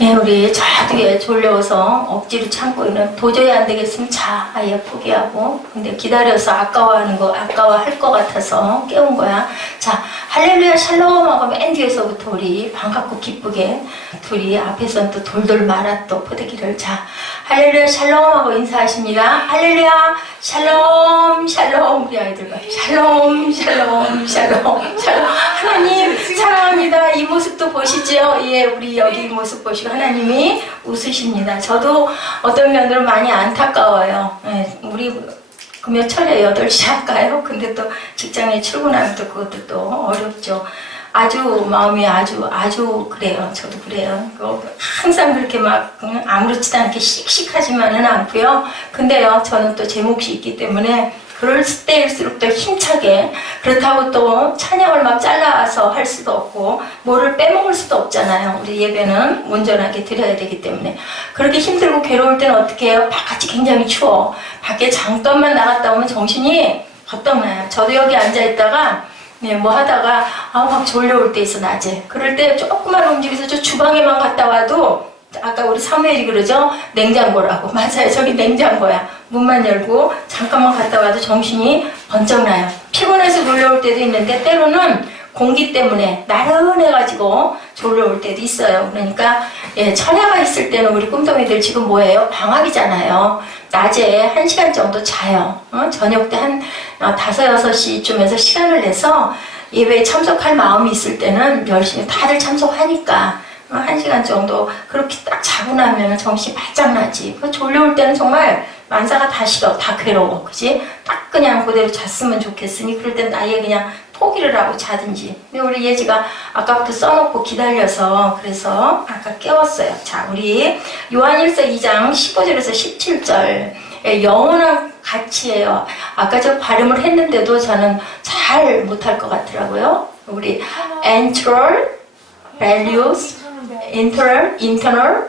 예, 우리 저 뒤에 졸려서 억지로 참고 있는 도저히 안 되겠으면 자 아예 포기하고 근데 기다려서 아까워할 것 같아서 깨운 거야. 자 할렐루야 샬롬 하고 맨 뒤에서부터 우리 반갑고 기쁘게 둘이 앞에서는 또 돌돌 말아 또 포대기를 자 할렐루야 샬롬 하고 인사하십니다. 할렐루야 샬롬 샬롬 우리 아이들 봐 샬롬 샬롬 샬롬 샬롬 하나님 사랑합니다. 이 모습도 보시죠. 예, 우리 여기 모습 보시고 하나님이 웃으십니다. 저도 어떤 면으로 많이 안타까워요. 예, 우리 그 몇 철에 8시 할까요? 근데 또 직장에 출근하면 또 그것도 또 어렵죠. 아주 마음이 아주 그래요. 저도 그래요. 항상 그렇게 막 아무렇지도 않게 씩씩하지만은 않고요. 근데요, 저는 또 제 몫이 있기 때문에 그럴 때일수록 더 힘차게 그렇다고 또 찬양을 막 잘라서 할 수도 없고 뭐를 빼먹을 수도 없잖아요. 우리 예배는 온전하게 드려야 되기 때문에 그렇게 힘들고 괴로울 때는 어떻게 해요? 바깥이 굉장히 추워. 밖에 잠깐만 나갔다 오면 정신이 버떡나요. 저도 여기 앉아있다가 네, 뭐 하다가 막 졸려올 때 있어 낮에. 그럴 때 조금만 움직여서 저 주방에만 갔다 와도 아까 우리 사무엘이 그러죠? 냉장고라고. 맞아요. 저기 냉장고야. 문만 열고 잠깐만 갔다 와도 정신이 번쩍 나요. 피곤해서 졸려올 때도 있는데 때로는 공기 때문에 나른해가지고 졸려올 때도 있어요. 그러니까 예, 천야가 있을 때는 우리 꿈덩이들 지금 뭐예요? 방학이잖아요. 낮에 1시간 정도 자요. 저녁 때 한 5, 6시쯤에서 시간을 내서 예배에 참석할 마음이 있을 때는 열심히 다들 참석하니까 1시간 정도 그렇게 딱 자고 나면 정신이 바짝 나지. 졸려올 때는 정말 만사가 다 싫어. 다 괴로워. 그지? 딱 그냥 그대로 잤으면 좋겠으니 그럴 땐 아예 그냥 포기를 하고 자든지. 근데 우리 예지가 아까부터 써놓고 기다려서 그래서 아까 깨웠어요. 자, 우리 요한일서 2장 15절에서 17절 영원한 가치예요. 아까 저 발음을 했는데도 저는 잘 못할 것 같더라고요. 우리 internal values internal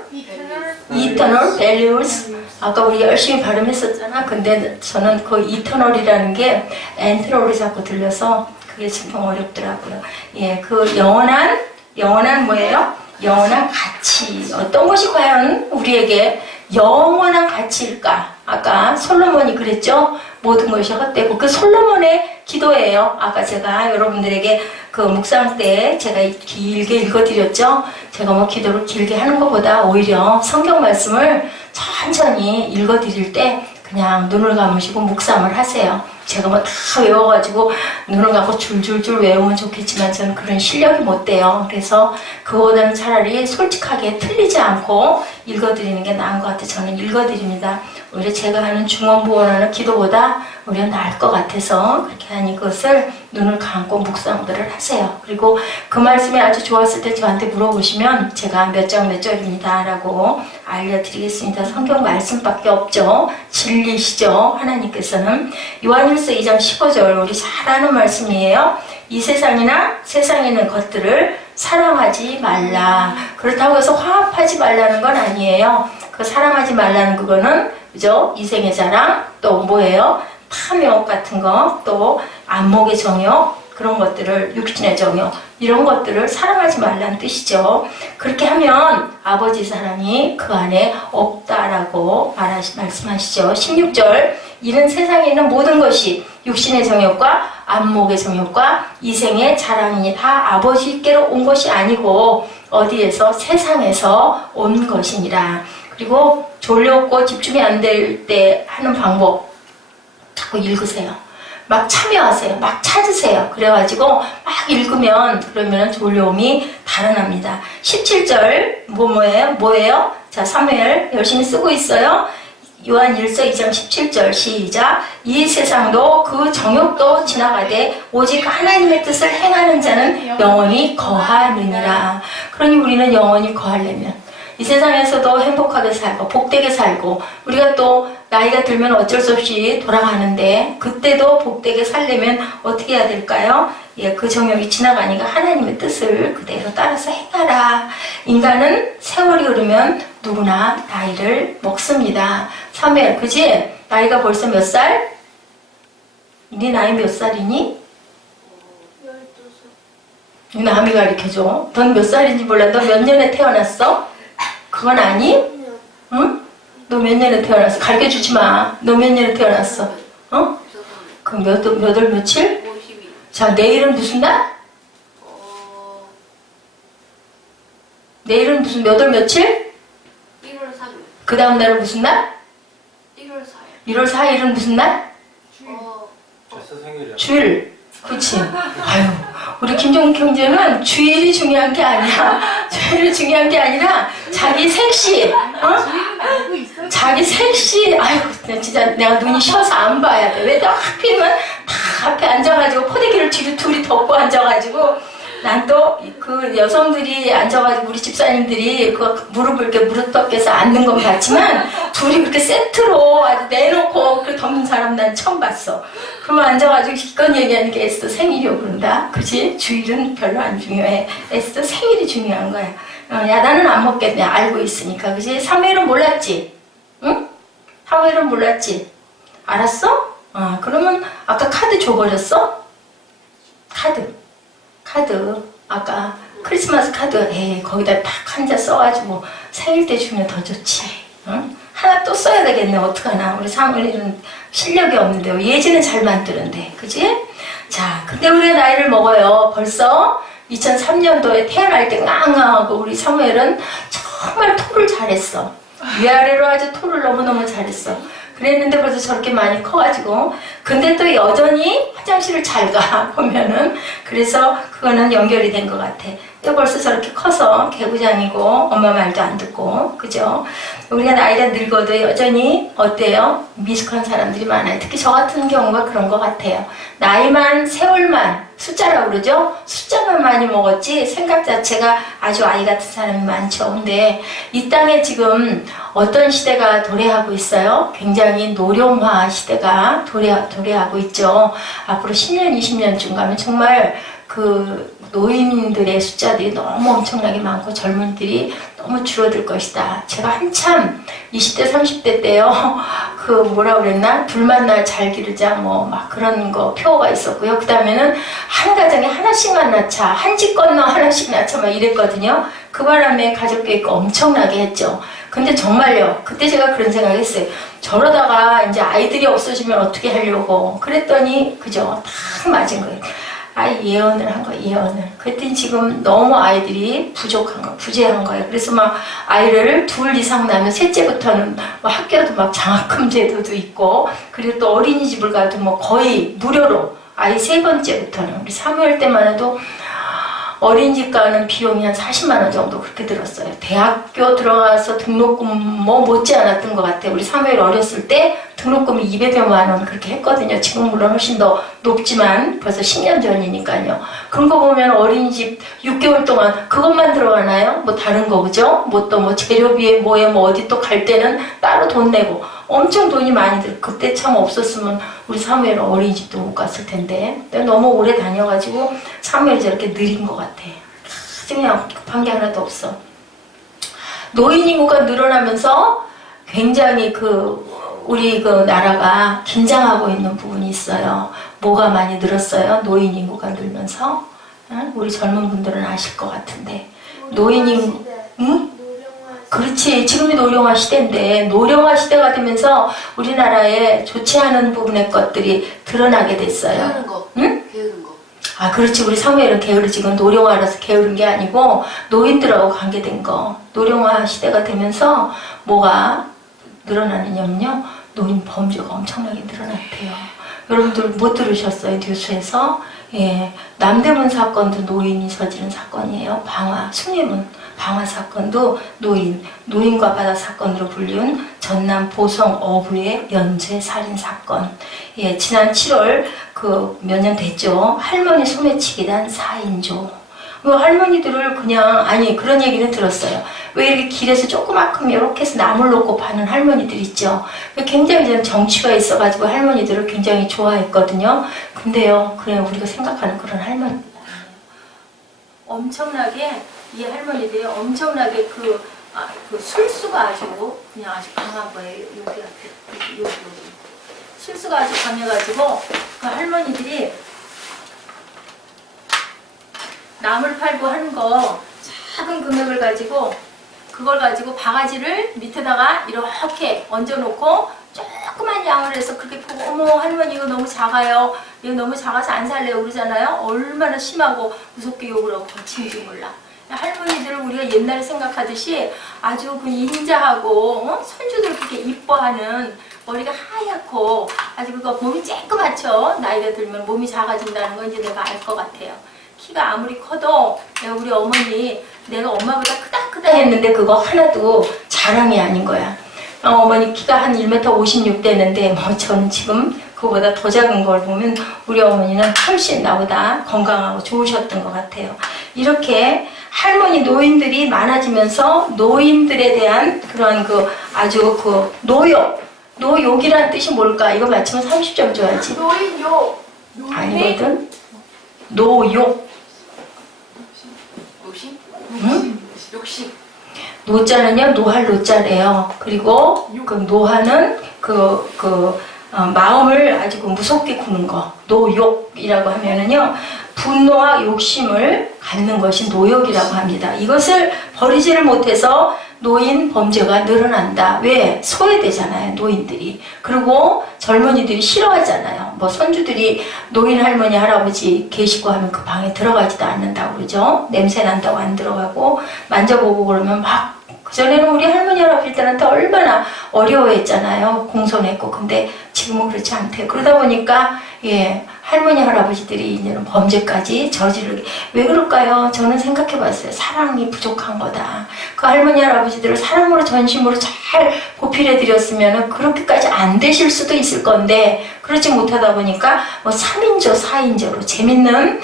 values 아까 우리 열심히 발음했었잖아. 근데 저는 그 eternal이라는 게 enteral이 자꾸 들려서 그게 좀 어렵더라고요. 예, 그 영원한 뭐예요? 영원한 가치. 어떤 것이 과연 우리에게 영원한 가치일까? 아까 솔로몬이 그랬죠? 모든 것이 헛되고 그 솔로몬의 기도예요. 아까 제가 여러분들에게 그 묵상 때 제가 길게 읽어드렸죠? 제가 뭐 기도를 길게 하는 것보다 오히려 성경 말씀을 천천히 읽어드릴 때 그냥 눈을 감으시고 묵상을 하세요. 제가 뭐 다 외워가지고 눈을 감고 줄줄줄 외우면 좋겠지만 저는 그런 실력이 못 돼요. 그래서 그거보다는 차라리 솔직하게 틀리지 않고 읽어드리는 게 나은 것 같아요. 저는 읽어드립니다. 오히려 제가 하는 중언부언하는 기도보다 오히려 나을 것 같아서 그렇게 하니 그것을 눈을 감고 묵상들을 하세요. 그리고 그 말씀이 아주 좋았을 때 저한테 물어보시면 제가 몇 장 몇 절입니다 라고 알려드리겠습니다. 성경 말씀밖에 없죠. 진리시죠. 하나님께서는 요한일서 2장 15절 우리 잘 아는 말씀이에요. 이 세상이나 세상에 있는 것들을 사랑하지 말라. 그렇다고 해서 화합하지 말라는 건 아니에요. 그 사랑하지 말라는 그거는 그죠? 이생의 자랑, 또 뭐예요? 탐욕 같은 거, 또 안목의 정욕, 그런 것들을, 육신의 정욕, 이런 것들을 사랑하지 말라는 뜻이죠. 그렇게 하면 아버지 사랑이 그 안에 없다라고 말씀하시죠. 16절, 이는 세상에 있는 모든 것이 육신의 정욕과 안목의 정욕과 이생의 자랑이니 다 아버지께로 온 것이 아니고 어디에서? 세상에서 온 것이니라. 그리고 졸렸고 집중이 안 될 때 하는 방법 자꾸 읽으세요. 막 참여하세요. 막 찾으세요. 그래가지고 막 읽으면 그러면 졸려움이 달아납니다. 17절 뭐예요? 자, 사무엘 열심히 쓰고 있어요. 요한일서 2장 17절 시작. 이 세상도 그 정욕도 지나가되 오직 하나님의 뜻을 행하는 자는 영원히 거하느니라. 그러니 우리는 영원히 거하려면 이 세상에서도 행복하게 살고 복되게 살고 우리가 또 나이가 들면 어쩔 수 없이 돌아가는데 그때도 복되게 살려면 어떻게 해야 될까요? 예, 그 정욕이 지나가니까 하나님의 뜻을 그대로 따라서 행하라. 인간은 세월이 흐르면 누구나 나이를 먹습니다. 사무엘, 그지? 나이가 벌써 몇 살? 네 나이 몇 살이니? 12살. 남이 가르쳐줘. 넌 몇 살인지 몰라. 너 몇 년에 태어났어? 그건 아니? 응? 너 몇 년에 태어났어? 가르쳐주지 마. 너 몇 년에 태어났어? 어? 그럼 몇 월 며칠? 52. 자, 내일은 무슨 날? 내일은 무슨 몇 월 며칠? 1월 3일. 그 다음 날은 무슨 날? 1월 4일. 1월 4일은 무슨 날? 제스 생일이야. 주일. 그치? 아유, 우리 김종국 형제는 주일이 중요한 게 아니야. 주일이 중요한 게 아니라 자기 색시. 어? 자기 색시. 아유, 진짜 내가 눈이 쉬어서 안 봐야 돼. 왜 또 하필이면 다 앞에 앉아가지고 포대기를 뒤로 둘이 덮고 앉아가지고 난 또 그 여성들이 앉아가지고 우리 집사님들이 그 무릎을 이렇게 무릎 덮개서 앉는 건 봤지만 둘이 그렇게 세트로 아주 내놓고 그 덮는 사람 난 처음 봤어. 그러면 앉아가지고 기껏 얘기하는 게 에스더 생일이요 그런다. 그치? 주일은 별로 안 중요해. 에스더 생일이 중요한 거야. 야 나는 안 먹겠네. 알고 있으니까. 그치? 사무엘은 몰랐지? 응? 사무엘은 몰랐지? 알았어? 그러면 아까 카드 줘버렸어? 카드 아까 크리스마스 카드 거기다 딱 한 자 써가지고 생일 때 주면 더 좋지. 응? 하나 또 써야 되겠네. 어떡하나. 우리 사무엘은 실력이 없는데 예지는 잘 만드는데 그치? 자 근데 우리가 나이를 먹어요. 벌써 2003년도에 태어날 때 깡깡하고 우리 사무엘은 정말 토를 잘했어. 위아래로 아주 토를 너무너무 잘했어. 그랬는데 벌써 저렇게 많이 커가지고 근데 또 여전히 화장실을 잘 가 보면은 그래서 그거는 연결이 된 것 같아. 또 벌써 저렇게 커서 개구장이고 엄마 말도 안 듣고 그죠? 우리가 나이가 늙어도 여전히 어때요? 미숙한 사람들이 많아요. 특히 저 같은 경우가 그런 것 같아요. 나이만 세월만 숫자라고 그러죠? 숫자만 많이 먹었지 생각 자체가 아주 아이 같은 사람이 많죠. 근데 이 땅에 지금 어떤 시대가 도래하고 있어요? 굉장히 노령화 시대가 도래하고 있죠. 앞으로 10년, 20년쯤 가면 정말 그 노인들의 숫자들이 너무 엄청나게 많고 젊은이들이 너무 줄어들 것이다. 제가 한참 20대, 30대 때요. 그 뭐라 그랬나? 둘만 날 잘 기르자 뭐 막 그런 거 표어가 있었고요. 그 다음에는 한 가정에 하나씩만 낳자. 한 집 건너 하나씩 낳자 막 이랬거든요. 그 바람에 가족계획 엄청나게 했죠. 근데 정말요. 그때 제가 그런 생각했어요. 저러다가 이제 아이들이 없어지면 어떻게 하려고. 그랬더니 그죠. 딱 맞은 거예요. 예언을 한 거예요, 예언을. 그랬더니 지금 너무 아이들이 부재한 거예요. 그래서 막 아이를 둘 이상 낳으면 셋째부터는 뭐 학교도 막 장학금 제도도 있고, 그리고 또 어린이집을 가도 뭐 거의 무료로 아이 세 번째부터는 우리 사무엘 때만 해도 어린이집 가는 비용이 한 40만 원 정도 그렇게 들었어요. 대학교 들어가서 등록금 뭐 못지 않았던 것 같아요. 우리 사무엘 어렸을 때 등록금이 200여만 원 그렇게 했거든요. 지금 물론 훨씬 더 높지만 벌써 10년 전이니까요. 그런 거 보면 어린이집 6개월 동안 그것만 들어가나요? 뭐 다른 거 그죠? 뭐 또 뭐 재료비에 뭐에 뭐 어디 또 갈 때는 따로 돈 내고 엄청 돈이 많이 들어. 그때 참 없었으면 우리 사무엘은 어린이집도 못 갔을 텐데 너무 오래 다녀가지고 사무엘이 저렇게 느린 것 같아. 아주 그냥 급한 게 하나도 없어. 노인 인구가 늘어나면서 굉장히 우리 그 나라가 긴장하고 있는 부분이 있어요. 뭐가 많이 늘었어요? 노인 인구가 늘면서. 응? 우리 젊은 분들은 아실 것 같은데. 노인 인구, 응? 그렇지. 지금이 노령화 시대인데 노령화 시대가 되면서 우리나라에 좋지 않은 부분의 것들이 드러나게 됐어요. 게으른 거. 응? 게으른 거. 그렇지. 우리 사무엘은 게으르 지금 노령화라서 게으른 게 아니고 노인들하고 관계된 거. 노령화 시대가 되면서 뭐가 늘어나느냐면요. 노인 범죄가 엄청나게 늘어났대요. 여러분들 못 들으셨어요? 뉴스에서? 예, 남대문 사건도 노인이 저지른 사건이에요. 순회문 방화 사건도 노인과 바다 사건으로 불리운 전남 보성 어부의 연쇄 살인 사건. 예, 지난 7월 몇 년 됐죠. 할머니 소매치기단 4인조. 할머니들을 그냥 그런 얘기는 들었어요. 왜 이렇게 길에서 조그맣게 이렇게 해서 나물 놓고 파는 할머니들 있죠. 굉장히 저는 정치가 있어가지고 할머니들을 굉장히 좋아했거든요. 근데요, 그냥 우리가 생각하는 그런 할머니 엄청나게 이 할머니들이 엄청나게 술수가 아주 그냥 아주 강한 거예요. 여기 술수가 아주 강해가지고 그 할머니들이 나물 팔고 하는 거 작은 금액을 가지고 그걸 가지고 바가지를 밑에다가 이렇게 얹어놓고 조그만 양을 해서 그렇게 보고 어머 할머니 이거 너무 작아요. 이거 너무 작아서 안 살래요 그러잖아요. 얼마나 심하고 무섭게 욕을 하고 거친지 몰라. 할머니들을 우리가 옛날에 생각하듯이 아주 그 인자하고 손주들 그렇게 이뻐하는 머리가 하얗고 아주 그거 몸이 쬐끄맣죠. 나이가 들면 몸이 작아진다는 건 이제 내가 알 것 같아요. 키가 아무리 커도 우리 어머니 내가 엄마보다 크다 했는데 그거 하나도 자랑이 아닌 거야. 어머니 키가 한 1m 56 되는데 뭐 저는 지금 그거보다 더 작은 걸 보면 우리 어머니는 훨씬 나보다 건강하고 좋으셨던 것 같아요. 이렇게 할머니 노인들이 많아지면서 노인들에 대한 그런 그 아주 그 노욕이란 뜻이 뭘까? 이거 맞추면 30점 줘야지. 노인욕. 아니거든. 노욕. 욕심? 응? 욕심. 노자는요 노할 노자래요. 그리고 그 노하는 마음을 아주 무섭게 구는 거. 노욕이라고 하면은요 분노와 욕심을 갖는 것이 노욕이라고 합니다. 이것을 버리지를 못해서 노인 범죄가 늘어난다. 왜? 소외되잖아요, 노인들이. 그리고 젊은이들이 싫어하잖아요. 뭐 손주들이 노인 할머니 할아버지 계시고 하면 그 방에 들어가지도 않는다고 그러죠. 냄새 난다고 안 들어가고 만져보고 그러면 막 그전에는 우리 할머니 할아버지들한테 얼마나 어려워했잖아요. 공손했고. 근데 지금은 그렇지 않대요. 그러다 보니까 할머니 할아버지들이 이제는 범죄까지 저지르게. 왜 그럴까요? 저는 생각해봤어요. 사랑이 부족한 거다. 그 할머니 할아버지들을 사랑으로 전심으로 잘 보필해드렸으면 그렇게까지 안 되실 수도 있을 건데 그렇지 못하다 보니까 뭐 3인조 4인조로 재밌는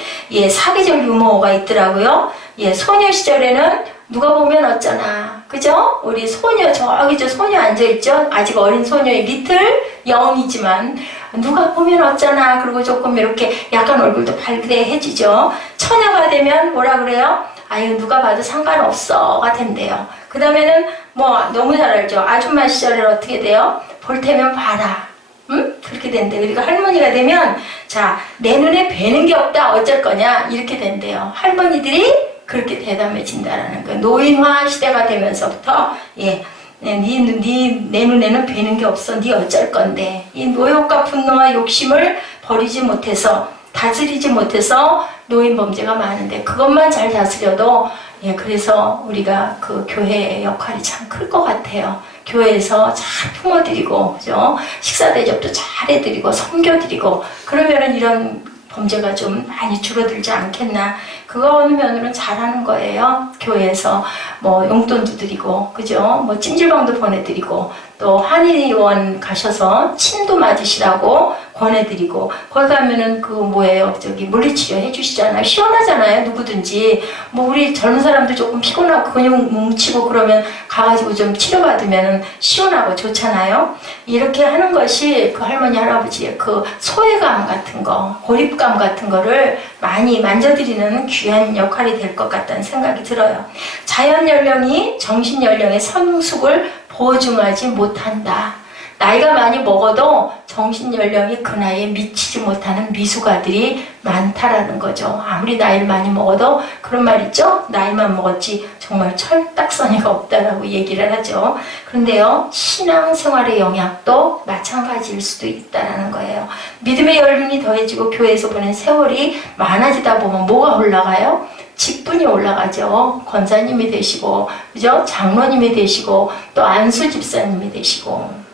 사계절 유머가 있더라고요. 소녀 시절에는 누가 보면 어쩌나, 그죠? 우리 소녀, 저기 저 소녀 앉아있죠? 아직 어린 소녀의 리틀 영이지만, 누가 보면 어쩌나, 그리고 조금 이렇게 약간 얼굴도 발그레해지죠? 처녀가 되면 뭐라 그래요? 아유, 누가 봐도 상관없어가 된대요. 그 다음에는 뭐, 너무 잘 알죠? 아줌마 시절에는 어떻게 돼요? 볼 테면 봐라. 응? 그렇게 된대. 그리고 할머니가 되면, 자, 내 눈에 뵈는 게 없다, 어쩔 거냐? 이렇게 된대요. 할머니들이 그렇게 대담해진다라는 거예요. 노인화 시대가 되면서부터 내 눈에는 뵈는 게 없어. 네 어쩔 건데. 이 노욕과 분노와 욕심을 버리지 못해서 다스리지 못해서 노인 범죄가 많은데 그것만 잘 다스려도 그래서 우리가 그 교회의 역할이 참 클 것 같아요. 교회에서 잘 품어드리고 그죠? 식사 대접도 잘 해드리고 섬겨드리고 그러면은 이런 범죄가 좀 많이 줄어들지 않겠나. 그거 어느 면으로는 잘하는 거예요. 교회에서 뭐 용돈도 드리고, 그죠? 뭐 찜질방도 보내드리고, 또 한의원 가셔서 침도 맞으시라고 권해드리고, 거기 가면은 물리치료 해주시잖아요. 시원하잖아요. 누구든지. 뭐 우리 젊은 사람들 조금 피곤하고 근육 뭉치고 그러면 가가지고 좀 치료받으면 시원하고 좋잖아요. 이렇게 하는 것이 그 할머니 할아버지의 그 소외감 같은 거, 고립감 같은 거를 많이 만져드리는 귀한 역할이 될 것 같다는 생각이 들어요. 자연 연령이 정신 연령의 성숙을 보증하지 못한다. 나이가 많이 먹어도 정신 연령이 그 나이에 미치지 못하는 미숙아들이 많다라는 거죠. 아무리 나이를 많이 먹어도 그런 말 있죠? 나이만 먹었지 정말 철딱서니가 없다라고 얘기를 하죠. 그런데요, 신앙생활의 영향도 마찬가지일 수도 있다라는 거예요. 믿음의 열림이 더해지고 교회에서 보낸 세월이 많아지다 보면 뭐가 올라가요? 직분이 올라가죠. 권사님이 되시고, 그죠? 장로님이 되시고, 또 안수 집사님이 되시고.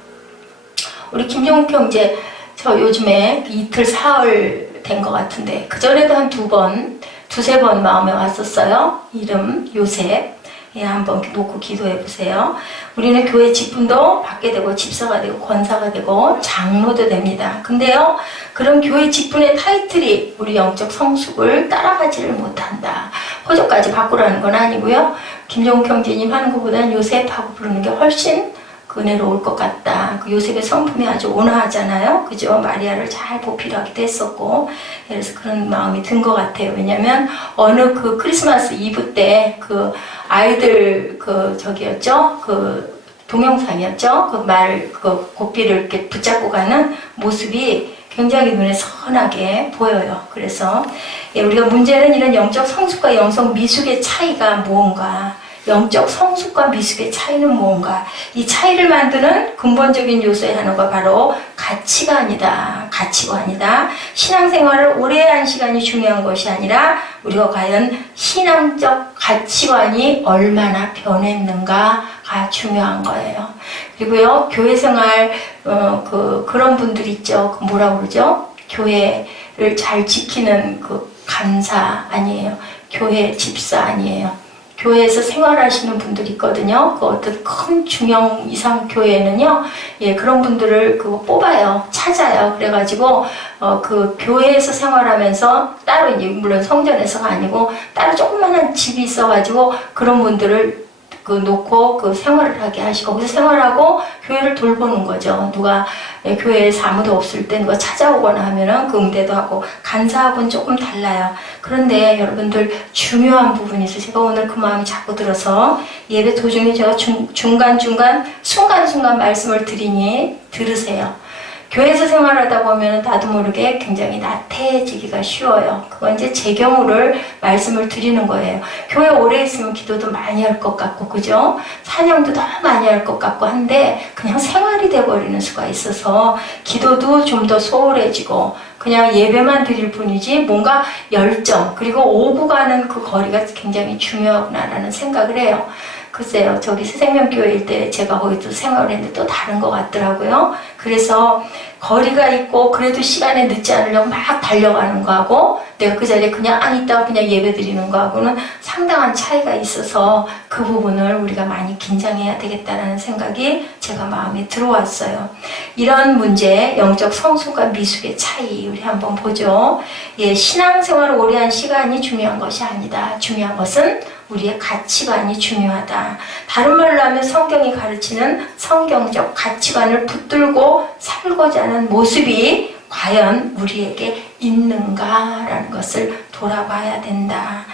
우리 김종욱 형제, 저 요즘에 이틀 사흘 된 것 같은데, 그전에도 한 두세 번 마음에 왔었어요. 이름 요셉. 한번 놓고 기도해 보세요. 우리는 교회 직분도 받게 되고 집사가 되고 권사가 되고 장로도 됩니다. 근데요, 그런 교회 직분의 타이틀이 우리 영적 성숙을 따라가지를 못한다. 호조까지 바꾸라는 건 아니고요. 김종욱 형제님 하는 것보다는 요셉하고 부르는 게 훨씬 은혜로울 것 같다. 그 요셉의 성품이 아주 온화하잖아요. 그죠? 마리아를 잘 보필하기도 했었고. 그래서 그런 마음이 든 것 같아요. 왜냐면 어느 그 크리스마스 이브 때 그 아이들 그 동영상이었죠? 그 고삐를 이렇게 붙잡고 가는 모습이 굉장히 눈에 선하게 보여요. 그래서 우리가 문제는 이런 영적 성숙과 영성 미숙의 차이가 무언가. 영적 성숙과 미숙의 차이는 뭔가? 이 차이를 만드는 근본적인 요소의 하나가 바로 가치관이다. 가치관이다. 신앙생활을 오래 한 시간이 중요한 것이 아니라 우리가 과연 신앙적 가치관이 얼마나 변했는가가 중요한 거예요. 그리고요, 교회 생활, 그런 분들 있죠. 그 뭐라고 그러죠? 교회를 잘 지키는 그 간사 아니에요. 교회 집사 아니에요. 교회에서 생활하시는 분들이 있거든요. 그 어떤 큰 중형 이상 교회는요, 예, 그런 분들을 뽑아요. 찾아요. 그래가지고, 그 교회에서 생활하면서 따로 이제 물론 성전에서가 아니고 따로 조그만한 집이 있어가지고 그런 분들을 놓고 생활을 하게 하시고, 거기서 생활하고 교회를 돌보는 거죠. 누가 교회에서 아무도 없을 때 누가 찾아오거나 하면은 그 응대도 하고, 간사하고는 조금 달라요. 그런데 여러분들 중요한 부분이 있어요. 제가 오늘 그 마음이 자꾸 들어서 예배 도중에 제가 중간중간 순간순간 말씀을 드리니 들으세요. 교회에서 생활하다 보면 나도 모르게 굉장히 나태해지기가 쉬워요. 그건 이제 제 경우를 말씀을 드리는 거예요. 교회 오래 있으면 기도도 많이 할 것 같고, 그죠? 찬양도 더 많이 할 것 같고 한데 그냥 생활이 돼버리는 수가 있어서 기도도 좀 더 소홀해지고 그냥 예배만 드릴 뿐이지 뭔가 열정, 그리고 오고 가는 그 거리가 굉장히 중요하구나라는 생각을 해요. 글쎄요, 저기 새생명교회일 때 제가 거기도 생활을 했는데 또 다른 것 같더라고요. 그래서 거리가 있고 그래도 시간에 늦지 않으려고 막 달려가는 거하고 내가 그 자리에 그냥 있다가 그냥 예배 드리는 거하고는 상당한 차이가 있어서 그 부분을 우리가 많이 긴장해야 되겠다는 생각이 제가 마음에 들어왔어요. 이런 문제, 영적 성숙과 미숙의 차이 우리 한번 보죠. 예, 신앙생활을 오래 한 시간이 중요한 것이 아니다. 중요한 것은 우리의 가치관이 중요하다. 다른 말로 하면 성경이 가르치는 성경적 가치관을 붙들고 살고자 하는 모습이 과연 우리에게 있는가라는 것을 돌아봐야 된다.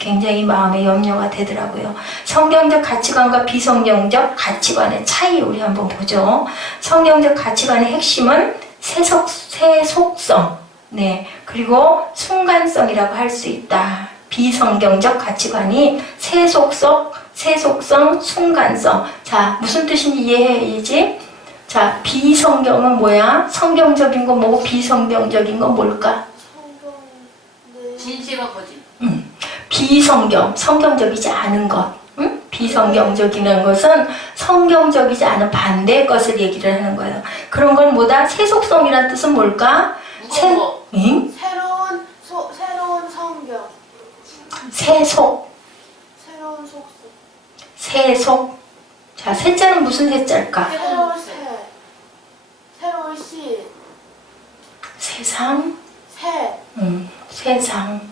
굉장히 마음의 염려가 되더라고요. 성경적 가치관과 비성경적 가치관의 차이 우리 한번 보죠. 성경적 가치관의 핵심은 세속성, 네, 그리고 순간성이라고 할 수 있다. 비성경적 가치관이 세속성, 순간성. 자, 무슨 뜻인지 이해해야지. 자, 비성경은 뭐야? 성경적인 건 뭐고 비성경적인 건 뭘까? 진실과 거짓. 비성경, 성경적이지 않은 것. 비성경적이라는 것은 성경적이지 않은 반대의 것을 얘기를 하는 거예요. 그런 건 뭐다? 세속성이란 뜻은 뭘까? 무거워. 새로운 성경. 세속. 새로운 속성. 세속. 자, 세자는 무슨 세자일까? 새로운 새. 새로운 씨. 세상. 새.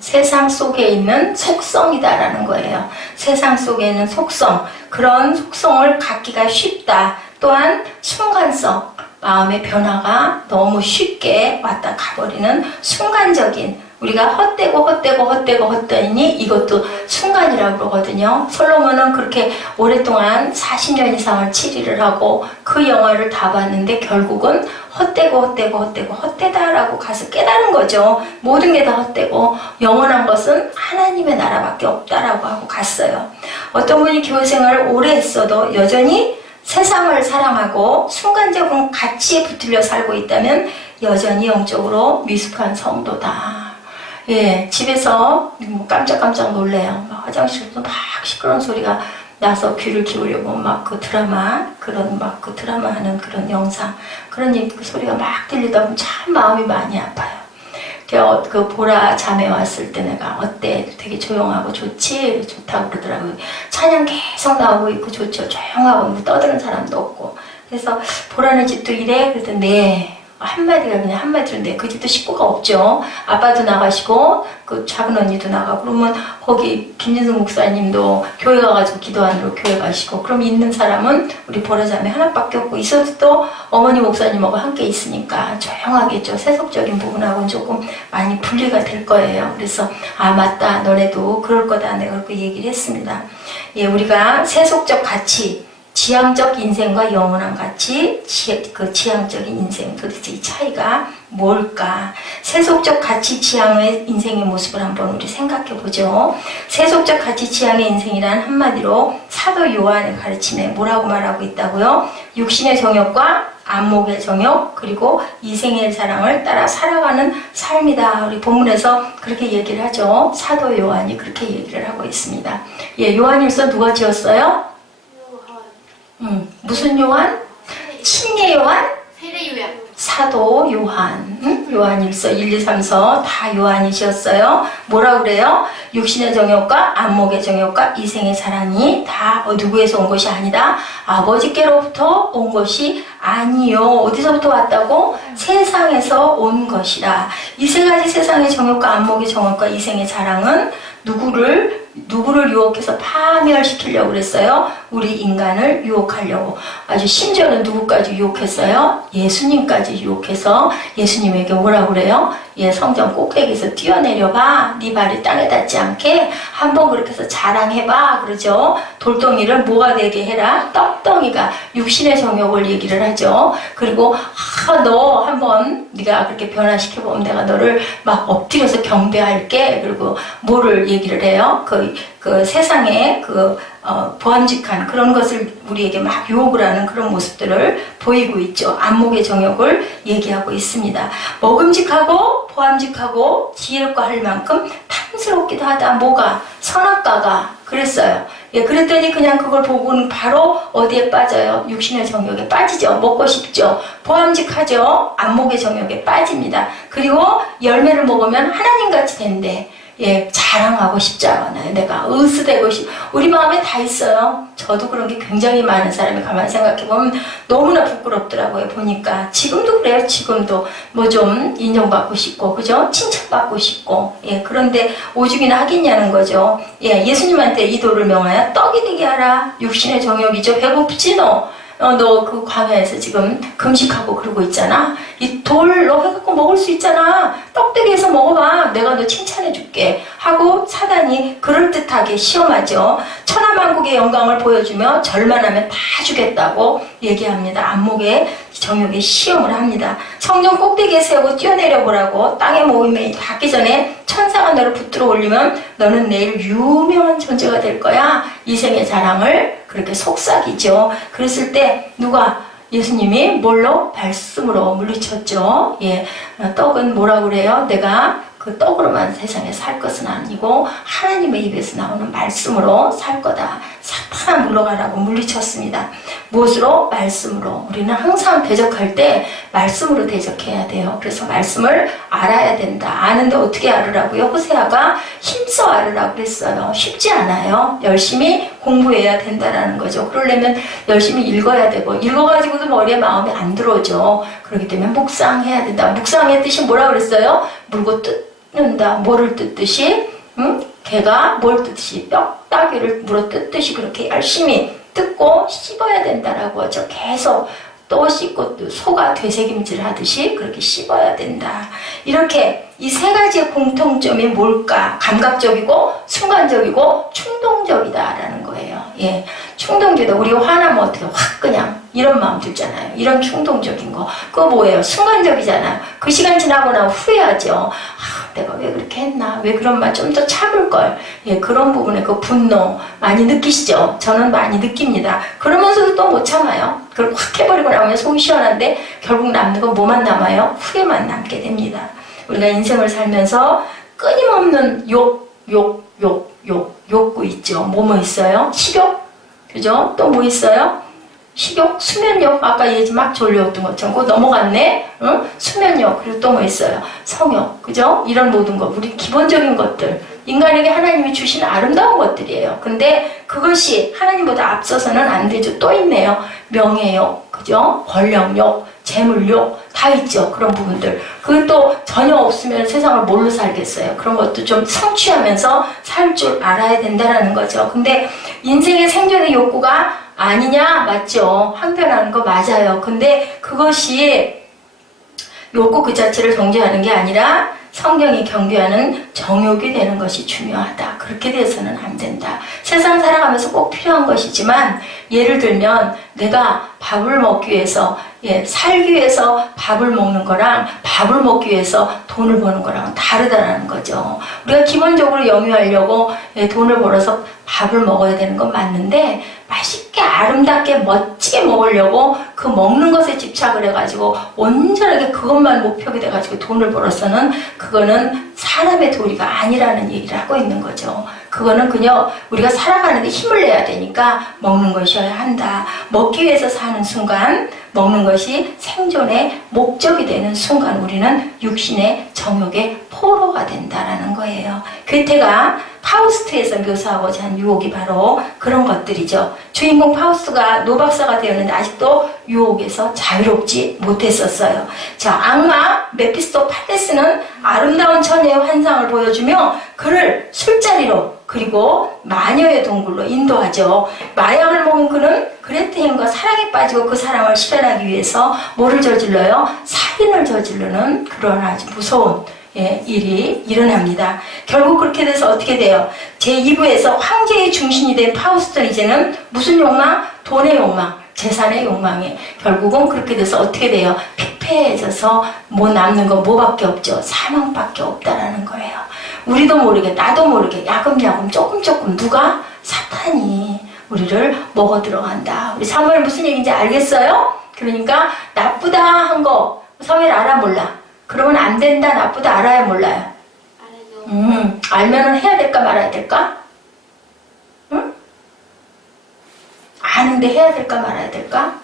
세상 속에 있는 속성이다라는 거예요. 세상 속에 있는 속성. 그런 속성을 갖기가 쉽다. 또한 순간성. 마음의 변화가 너무 쉽게 왔다 가버리는 순간적인, 우리가 헛되니 이것도 순간이라고 그러거든요. 솔로몬은 그렇게 오랫동안 40년 이상을 치리를 하고 그 영화를 다 봤는데 결국은 헛되다라고 가서 깨달은 거죠. 모든 게 다 헛되고 영원한 것은 하나님의 나라밖에 없다라고 하고 갔어요. 어떤 분이 교회 생활을 오래 했어도 여전히 세상을 사랑하고 순간적인 가치에 붙들려 살고 있다면 여전히 영적으로 미숙한 성도다. 예, 집에서 깜짝깜짝 놀래요. 막 화장실에서 막 시끄러운 소리가 나서 귀를 기울이고 막 그 드라마 하는 그런 영상, 그런 그 소리가 막 들리다 보면 참 마음이 많이 아파요. 그 보라 잠에 왔을 때 내가 어때? 되게 조용하고 좋지? 좋다고 그러더라고요. 찬양 계속 나오고 있고 좋죠. 조용하고 뭐 떠드는 사람도 없고. 그래서 보라네 집도 이래? 그랬더니 네. 한마디가 그냥 한마디인데 그 집도 식구가 없죠. 아빠도 나가시고 그 작은 언니도 나가고 그러면 거기 김진승 목사님도 교회 가가지고 기도하느라 교회 가시고, 그럼 있는 사람은 우리 보라자매 하나밖에 없고, 있어도 또 어머니 목사님하고 함께 있으니까 조용하겠죠. 세속적인 부분하고는 조금 많이 분리가 될 거예요. 그래서 아 맞다, 너네도 그럴 거다, 내가 그렇게 얘기를 했습니다. 예, 우리가 세속적 가치, 지향적 인생과 영원한 가치, 그 지향적인 인생, 도대체 이 차이가 뭘까? 세속적 가치 지향의 인생의 모습을 한번 우리 생각해 보죠. 세속적 가치 지향의 인생이란 한마디로 사도 요한의 가르침에 뭐라고 말하고 있다고요? 육신의 정욕과 안목의 정욕, 그리고 이생의 사랑을 따라 살아가는 삶이다. 우리 본문에서 그렇게 얘기를 하죠. 사도 요한이 그렇게 얘기를 하고 있습니다. 예, 요한일서 누가 지었어요? 무슨 요한? 침례 요한? 세례 요한. 사도 요한. 요한일서 1, 2, 3서 다 요한이셨어요. 뭐라 그래요? 육신의 정욕과 안목의 정욕과 이생의 사랑이 다 누구에서 온 것이 아니다. 아버지께로부터 온 것이 아니요. 어디서부터 왔다고? 세상에서 온 것이다. 이 세 가지 세상의 정욕과 안목의 정욕과 이생의 사랑은 누구를 유혹해서 파멸시키려고 그랬어요? 우리 인간을 유혹하려고. 아주 심지어는 누구까지 유혹했어요? 예수님까지 유혹해서 예수님에게 뭐라고 그래요? 예, 성전 꼭대기에서 뛰어내려봐. 네 발이 땅에 닿지 않게 한번 그렇게 해서 자랑해봐. 그러죠? 돌덩이를 뭐가 되게 해라? 떡덩이가 육신의 정욕을 얘기를 하죠. 그리고 너 한번 네가 그렇게 변화시켜보면 내가 너를 막 엎드려서 경배할게. 그리고 뭐를 얘기를 해요? 그 세상에 보암직한 그런 것을 우리에게 막 유혹을 하는 그런 모습들을 보이고 있죠. 안목의 정욕을 얘기하고 있습니다. 먹음직하고 보암직하고 지혜롭고 할 만큼 탐스럽기도 하다. 뭐가? 선악과가 그랬어요. 예, 그랬더니 그냥 그걸 보고는 바로 어디에 빠져요? 육신의 정욕에 빠지죠. 먹고 싶죠. 보암직하죠. 안목의 정욕에 빠집니다. 그리고 열매를 먹으면 하나님같이 된대. 예, 자랑하고 싶지 않아요. 내가 으스대고 우리 마음에 다 있어요. 저도 그런 게 굉장히 많은 사람이 가만히 생각해보면 너무나 부끄럽더라고요. 보니까 지금도 그래요. 지금도 뭐 좀 인정받고 싶고 그죠? 칭찬받고 싶고 예, 그런데 오죽이나 하겠냐는 거죠. 예, 예수님한테 이도를 명하여 떡이 되게 하라. 육신의 정욕이죠. 배고프지 너? 너 그 광야에서 지금 금식하고 그러고 있잖아. 이 돌 너 해갖고 먹을 수 있잖아. 떡대기에서 먹어봐. 내가 너 칭찬해줄게. 하고 사단이 그럴듯하게 시험하죠. 천하만국의 영광을 보여주며 절만하면 다 주겠다고 얘기합니다. 안목의 정욕의 시험을 합니다. 성전 꼭대기에 세우고 뛰어내려 보라고. 땅의 모임에 닿기 전에 천사가 너를 붙들어 올리면 너는 내일 유명한 존재가 될 거야. 이생의 자랑을 그렇게 속삭이죠. 그랬을 때 누가 예수님이 뭘로? 말씀으로 물리쳤죠. 예, 떡은 뭐라 그래요? 내가 그 떡으로만 세상에 살 것은 아니고 하나님의 입에서 나오는 말씀으로 살 거다. 사탄아 물러가라고 물리쳤습니다. 무엇으로? 말씀으로. 우리는 항상 대적할 때 말씀으로 대적해야 돼요. 그래서 말씀을 알아야 된다. 아는데 어떻게 알으라고요? 호세아가 힘써 알으라고 그랬어요. 쉽지 않아요. 열심히 공부해야 된다라는 거죠. 그러려면 열심히 읽어야 되고 읽어가지고도 머리에 마음에 안 들어오죠. 그렇기 때문에 묵상해야 된다. 묵상의 뜻이 뭐라 그랬어요? 물고 뜯는다. 뭐를 뜯듯이? 개가 뭘 뜯듯이 뼈다귀를 물어 뜯듯이 그렇게 열심히 뜯고 씹어야 된다라고 하죠. 계속 또 씹고 또 소가 되새김질 하듯이 그렇게 씹어야 된다. 이렇게 이 세 가지의 공통점이 뭘까? 감각적이고 순간적이고 충동적이다라는 거예요. 예, 충동적이다. 우리가 화나면 어떻게 확 그냥 이런 마음 들잖아요. 이런 충동적인 거. 그거 뭐예요? 순간적이잖아요. 그 시간 지나고 나면 후회하죠. 내가 왜 그렇게 했나? 왜 그런 말 좀 더 참을걸? 예, 그런 부분에 그 분노 많이 느끼시죠? 저는 많이 느낍니다. 그러면서도 또 못 참아요. 그걸 확 해버리고 나면 속이 시원한데 결국 남는 건 뭐만 남아요? 후회만 남게 됩니다. 우리가 인생을 살면서 끊임없는 욕구 있죠. 뭐 있어요? 식욕? 그죠? 또 뭐 있어요? 식욕, 수면욕, 아까 얘기 막 졸려왔던 것처럼 그거 넘어갔네? 응? 수면욕, 그리고 또 뭐 있어요? 성욕, 그죠? 이런 모든 것, 우리 기본적인 것들, 인간에게 하나님이 주신 아름다운 것들이에요. 근데 그것이 하나님보다 앞서서는 안 되죠. 또 있네요. 명예욕, 그죠? 권력욕, 재물욕, 다 있죠. 그런 부분들. 그것도 전혀 없으면 세상을 뭘로 살겠어요. 그런 것도 좀 성취하면서 살 줄 알아야 된다는 거죠. 근데 인생의 생존의 욕구가 아니냐? 맞죠. 항변하는 거 맞아요. 근데 그것이 욕구 그 자체를 정죄하는 게 아니라 성경이 경계하는 정욕이 되는 것이 중요하다. 그렇게 돼서는 안 된다. 세상 살아가면서 꼭 필요한 것이지만 예를 들면 내가 밥을 먹기 위해서 살기 위해서 밥을 먹는 거랑 밥을 먹기 위해서 돈을 버는 거랑은 다르다는 거죠. 우리가 기본적으로 영유하려고 돈을 벌어서 밥을 먹어야 되는 건 맞는데 맛있게 아름답게 멋지게 먹으려고 그 먹는 것에 집착을 해가지고 온전하게 그것만 목표가 돼가지고 돈을 벌어서는 그거는 사람의 도리가 아니라는 얘기를 하고 있는 거죠. 그거는 그냥 우리가 살아가는데 힘을 내야 되니까 먹는 것이어야 한다. 먹기 위해서 사는 순간 먹는 것이 생존의 목적이 되는 순간 우리는 육신의 정욕의 포로가 된다라는 거예요. 괴테가 파우스트에서 묘사하고자 한 유혹이 바로 그런 것들이죠. 주인공 파우스트가 노박사가 되었는데 아직도 유혹에서 자유롭지 못했었어요. 자, 악마 메피스토팔레스는 아름다운 처녀의 환상을 보여주며 그를 술자리로 그리고 마녀의 동굴로 인도하죠. 마약을 먹은 그는 그레테인과 사랑에 빠지고 그 사랑을 실현하기 위해서 뭐를 저질러요? 살인을 저지르는 그런 아주 무서운 일이 일어납니다. 결국 그렇게 돼서 어떻게 돼요? 제2부에서 황제의 중심이 된 파우스트는 이제는 무슨 욕망? 돈의 욕망, 재산의 욕망에 결국은 그렇게 돼서 어떻게 돼요? 피폐해져서 뭐 남는 건 뭐밖에 없죠? 사망밖에 없다라는 거예요. 우리도 모르게 나도 모르게 야금야금 조금 누가? 사탄이 우리를 먹어 들어간다. 우리 사무엘 무슨 얘기인지 알겠어요? 그러니까 나쁘다 한 거 사무엘 알아 몰라? 그러면 안 된다 나쁘다 알아야 몰라요? 알죠. 알면은 해야 될까 말아야 될까? 응? 아는데 해야 될까 말아야 될까?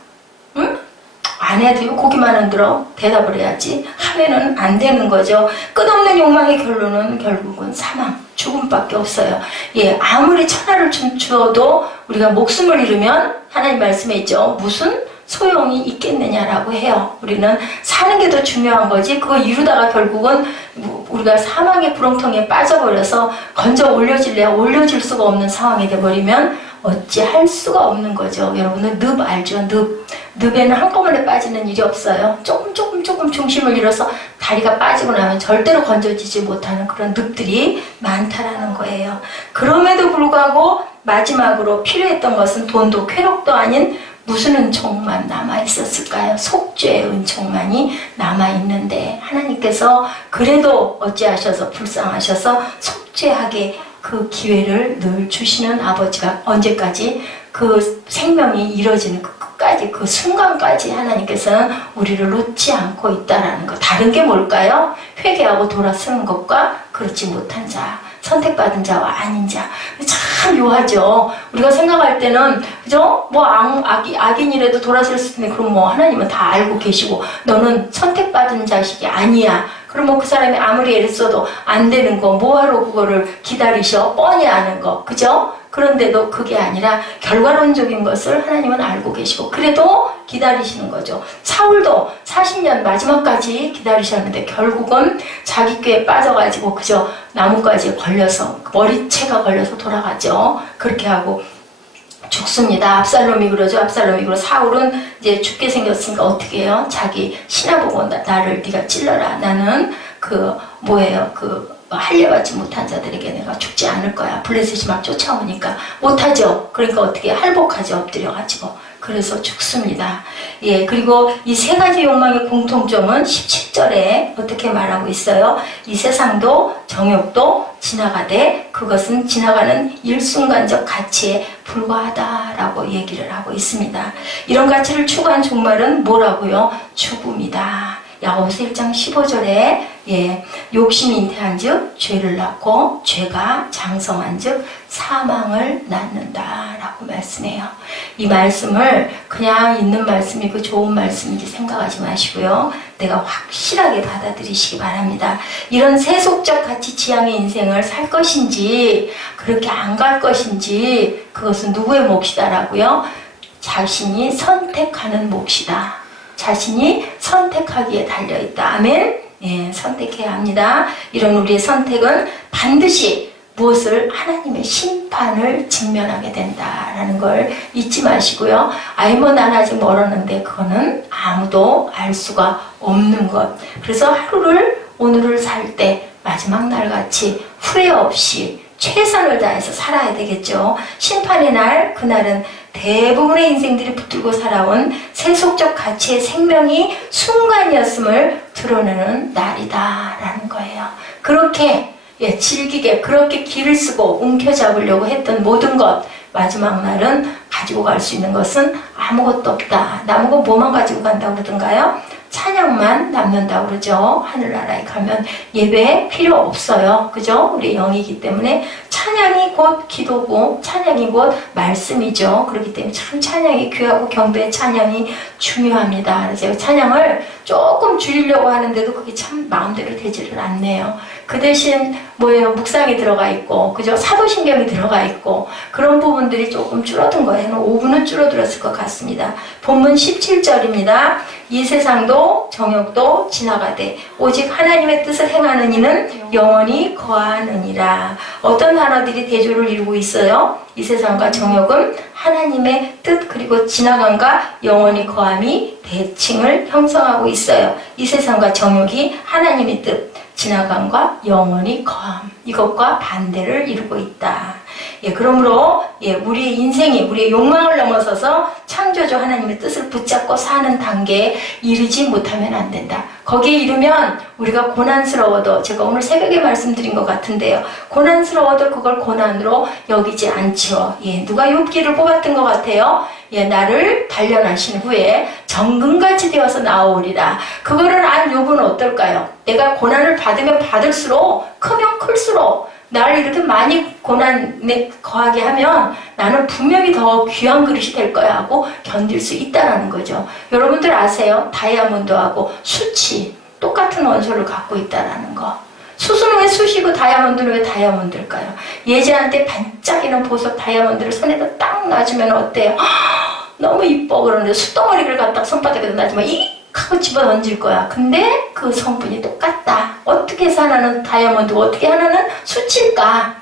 응? 안 해야 돼요. 고기만 흔들어 대답을 해야지. 하면은 안 되는 거죠. 끝없는 욕망의 결론은 결국은 사망, 죽음밖에 없어요. 아무리 천하를 주어도 우리가 목숨을 잃으면 하나님 말씀에 있죠. 무슨 소용이 있겠느냐라고 해요. 우리는 사는 게 더 중요한 거지 그거 이루다가 결국은 우리가 사망의 구렁텅이에 빠져버려서 건져 올려질 수가 없는 상황이 돼버리면 어찌할 수가 없는 거죠. 여러분들 늪 알죠? 늪에는 한꺼번에 빠지는 일이 없어요. 조금 중심을 잃어서 다리가 빠지고 나면 절대로 건져지지 못하는 그런 늪들이 많다라는 거예요. 그럼에도 불구하고 마지막으로 필요했던 것은 돈도 쾌락도 아닌 무슨 은총만 남아있었을까요? 속죄의 은총만이 남아있는데 하나님께서 그래도 어찌하셔서 불쌍하셔서 속죄하게 그 기회를 늘 주시는 아버지가 언제까지 그 생명이 이뤄지는 그 끝까지 그 순간까지 하나님께서는 우리를 놓지 않고 있다라는 것. 다른 게 뭘까요? 회개하고 돌아서는 것과 그렇지 못한 자. 선택받은 자와 아닌 자. 참 묘하죠. 우리가 생각할 때는, 그죠? 뭐, 악인이라도 돌아설 수 있는데, 그럼 뭐, 하나님은 다 알고 계시고, 너는 선택받은 자식이 아니야. 그럼 뭐, 그 사람이 아무리 애를 써도 안 되는 거, 뭐하러 그거를 기다리셔? 뻔히 아는 거. 그죠? 그런데도 그게 아니라 결과론적인 것을 하나님은 알고 계시고 그래도 기다리시는 거죠. 사울도 40년 마지막까지 기다리셨는데 결국은 자기 꾀에 빠져가지고 그저 나뭇가지에 걸려서 머리채가 걸려서 돌아가죠. 그렇게 하고 죽습니다. 압살롬이 그러죠. 압살롬이 그러고 사울은 이제 죽게 생겼으니까 어떻게 해요? 자기 신하 보고 나를 네가 찔러라. 나는 할례받지 못한 자들에게 내가 죽지 않을 거야. 블레셋이 막 쫓아오니까 못하죠. 그러니까 어떻게 할복하죠. 엎드려가지고. 그래서 죽습니다. 그리고 이 세 가지 욕망의 공통점은 17절에 어떻게 말하고 있어요? 이 세상도 정욕도 지나가되 그것은 지나가는 일순간적 가치에 불과하다라고 얘기를 하고 있습니다. 이런 가치를 추구한 종말은 뭐라고요? 죽음이다. 야고보서 1장 15절에 욕심이 잉태한 즉 죄를 낳고 죄가 장성한 즉 사망을 낳는다라고 말씀해요. 이 말씀을 그냥 있는 말씀이고 좋은 말씀인지 생각하지 마시고요. 내가 확실하게 받아들이시기 바랍니다. 이런 세속적 가치 지향의 인생을 살 것인지 그렇게 안 갈 것인지 그것은 누구의 몫이다라고요? 자신이 선택하는 몫이다. 자신이 선택하기에 달려있다. 아멘? 선택해야 합니다. 이런 우리의 선택은 반드시 무엇을? 하나님의 심판을 직면하게 된다라는 걸 잊지 마시고요. 난 아직 멀었는데 그거는 아무도 알 수가 없는 것. 그래서 하루를 오늘을 살 때 마지막 날 같이 후회 없이 최선을 다해서 살아야 되겠죠. 심판의 날, 그날은 대부분의 인생들이 붙들고 살아온 세속적 가치의 생명이 순간이었음을 드러내는 날이다라는 거예요. 그렇게 즐기게 그렇게 길을 쓰고 움켜잡으려고 했던 모든 것, 마지막 날은 가지고 갈 수 있는 것은 아무것도 없다. 남은 거 뭐만 가지고 간다고 그러던가요? 찬양만 남는다고 그러죠. 하늘나라에 가면 예배 필요 없어요. 그죠? 우리 영이기 때문에 찬양이 곧 기도고 찬양이 곧 말씀이죠. 그렇기 때문에 참 찬양이 귀하고 경배의 찬양이 중요합니다. 그래서 찬양을 조금 줄이려고 하는데도 그게 참 마음대로 되지를 않네요. 그 대신 뭐예요? 묵상이 들어가 있고, 그죠? 사도신경이 들어가 있고, 그런 부분들이 조금 줄어든 거예요. 5분은 줄어들었을 것 같습니다. 본문 17절입니다. 이 세상도 정욕도 지나가되 오직 하나님의 뜻을 행하는 이는 영원히 거하느니라. 어떤 단어들이 대조를 이루고 있어요? 이 세상과 정욕은 하나님의 뜻 그리고 지나감과 영원히 거함이 대칭을 형성하고 있어요. 이 세상과 정욕이 하나님의 뜻, 지나감과 영원히 거함, 이것과 반대를 이루고 있다. 그러므로 우리의 인생이 우리의 욕망을 넘어서서 창조주 하나님의 뜻을 붙잡고 사는 단계에 이르지 못하면 안 된다. 거기에 이르면 우리가 고난스러워도, 제가 오늘 새벽에 말씀드린 것 같은데요, 고난스러워도 그걸 고난으로 여기지 않죠. 누가 욥기를 뽑았던 것 같아요. 나를 단련하신 후에 정금같이 되어서 나오리라. 그거를 안 욥은 어떨까요? 내가 고난을 받으면 받을수록, 크면 클수록, 나를 이렇게 많이 고난에 거하게 하면 나는 분명히 더 귀한 그릇이 될 거야 하고 견딜 수 있다는 거죠. 여러분들 아세요? 다이아몬드하고 숯이 똑같은 원소를 갖고 있다는 거. 숯은 왜 숯이고 다이아몬드는 왜 다이아몬드일까요? 예제한테 반짝이는 보석 다이아몬드를 손에다 딱 놔주면 어때요? 너무 이뻐. 그러는데 숯덩어리를 갖다 손바닥에다 놔주면 이 하고 집어 던질 거야. 근데 그 성분이 똑같다. 어떻게 해서 하나는 다이아몬드, 어떻게 하나는 숯일까?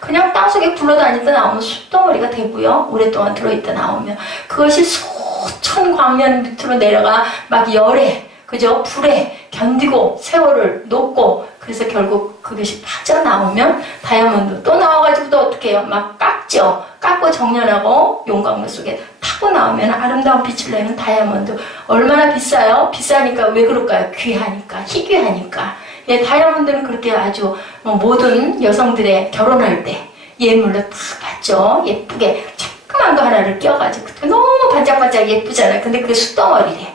그냥 땅속에 굴러다니다 나오면 숯덩어리가 되고요. 오랫동안 들어있다 나오면 그것이 수천 광년 밑으로 내려가 막 열에, 그죠? 불에 견디고 세월을 녹고, 그래서 결국 그것이 빠져나오면 다이아몬드 또 나와가지고 또 어떻게 해요? 막 깎죠. 깎고 정련하고 용광로 속에 타고 나오면 아름다운 빛을 내는 다이아몬드. 얼마나 비싸요? 비싸니까 왜 그럴까요? 귀하니까, 희귀하니까. 다이아몬드는 그렇게 아주 모든 여성들의 결혼할 때 예물로 딱 받죠. 예쁘게 자그만 거 하나를 끼워가지고 너무 반짝반짝 예쁘잖아요. 근데 그게 숯덩어리래.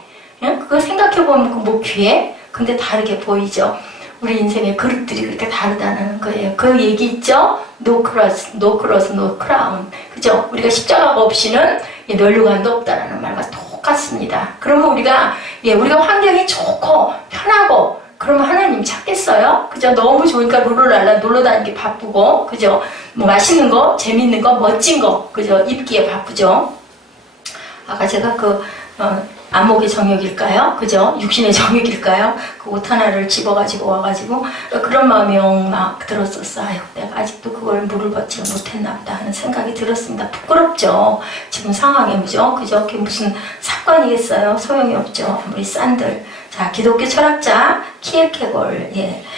그거 생각해보면 뭐 귀해? 근데 다르게 보이죠. 우리 인생의 그릇들이 그렇게 다르다는 거예요. 그 얘기 있죠? No cross, no cross, no crown. 그죠? 우리가 십자가가 없이는 면류관도 없다라는 말과 똑같습니다. 그러면 우리가 환경이 좋고 편하고 그러면 하나님 찾겠어요? 그죠? 너무 좋으니까 룰루랄라 놀러 다니기 바쁘고, 그죠? 뭐 맛있는 거, 재밌는 거, 멋진 거, 그죠? 입기에 바쁘죠? 아까 제가 안목의 정욕일까요? 그죠? 육신의 정욕일까요? 그 옷 하나를 집어가지고 와가지고 그런 마음이 막 들었었어요. 아유, 내가 아직도 그걸 물을 받지 못했나 보다 하는 생각이 들었습니다. 부끄럽죠. 지금 상황에 그죠? 그게 무슨 사건이겠어요? 소용이 없죠. 아무리 싼들. 자, 기독교 철학자 키에케골,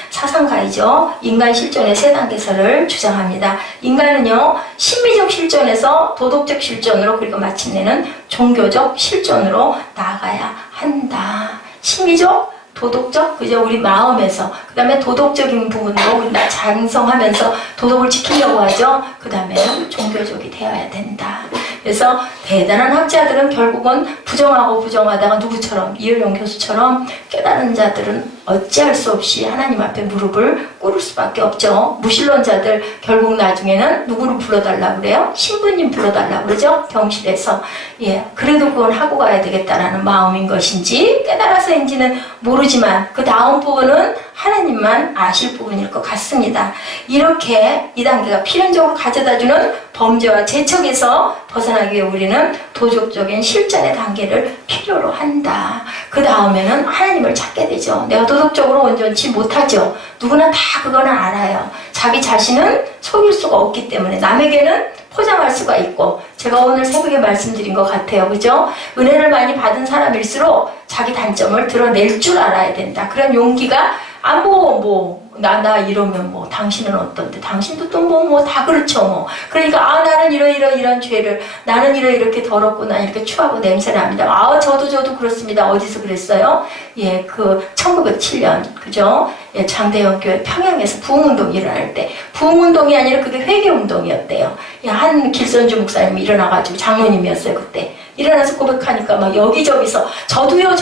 사상가이죠. 인간 실존의 세 단계설을 주장합니다. 인간은요, 심미적 실존에서 도덕적 실존으로, 그리고 마침내는 종교적 실존으로 나아가야 한다. 심미적, 도덕적, 그죠? 우리 마음에서, 그 다음에 도덕적인 부분으로 우리 장성하면서 도덕을 지키려고 하죠. 그 다음에는 종교적이 되어야 된다. 그래서 대단한 학자들은 결국은 부정하고 부정하다가 누구처럼, 이효령 교수처럼 깨달은 자들은 어찌할 수 없이 하나님 앞에 무릎을 꿇을 수밖에 없죠. 무신론자들 결국 나중에는 누구를 불러달라고 그래요? 신부님 불러달라고 그러죠? 병실에서. 그래도 그건 하고 가야 되겠다라는 마음인 것인지 깨달아서인지는 모르지만 그 다음 부분은 하나님만 아실 부분일 것 같습니다. 이렇게 이 단계가 필연적으로 가져다주는 범죄와 재척에서 벗어나기 위해 우리는 도덕적인 실전의 단계를 필요로 한다. 그 다음에는 하나님을 찾게 되죠. 내가 도덕적으로 온전치 못하죠. 누구나 다 그거는 알아요. 자기 자신은 속일 수가 없기 때문에 남에게는 포장할 수가 있고, 제가 오늘 새벽에 말씀드린 것 같아요. 그죠? 은혜를 많이 받은 사람일수록 자기 단점을 드러낼 줄 알아야 된다. 그런 용기가 나 이러면 뭐, 당신은 어떤데? 당신도 또 다 그렇죠, 뭐. 그러니까, 나는 이런 죄를, 나는 이렇게 더럽고, 난 이렇게 추하고 냄새 납니다. 저도 그렇습니다. 어디서 그랬어요? 예, 1907년, 그죠? 예, 장대현 교회 평양에서 부흥운동이 일어날 때, 부흥운동이 아니라 그게 회개운동이었대요. 예, 한 길선주 목사님이 일어나가지고 장로님이었어요, 그때. 일어나서 고백하니까 막 여기저기서 저도요.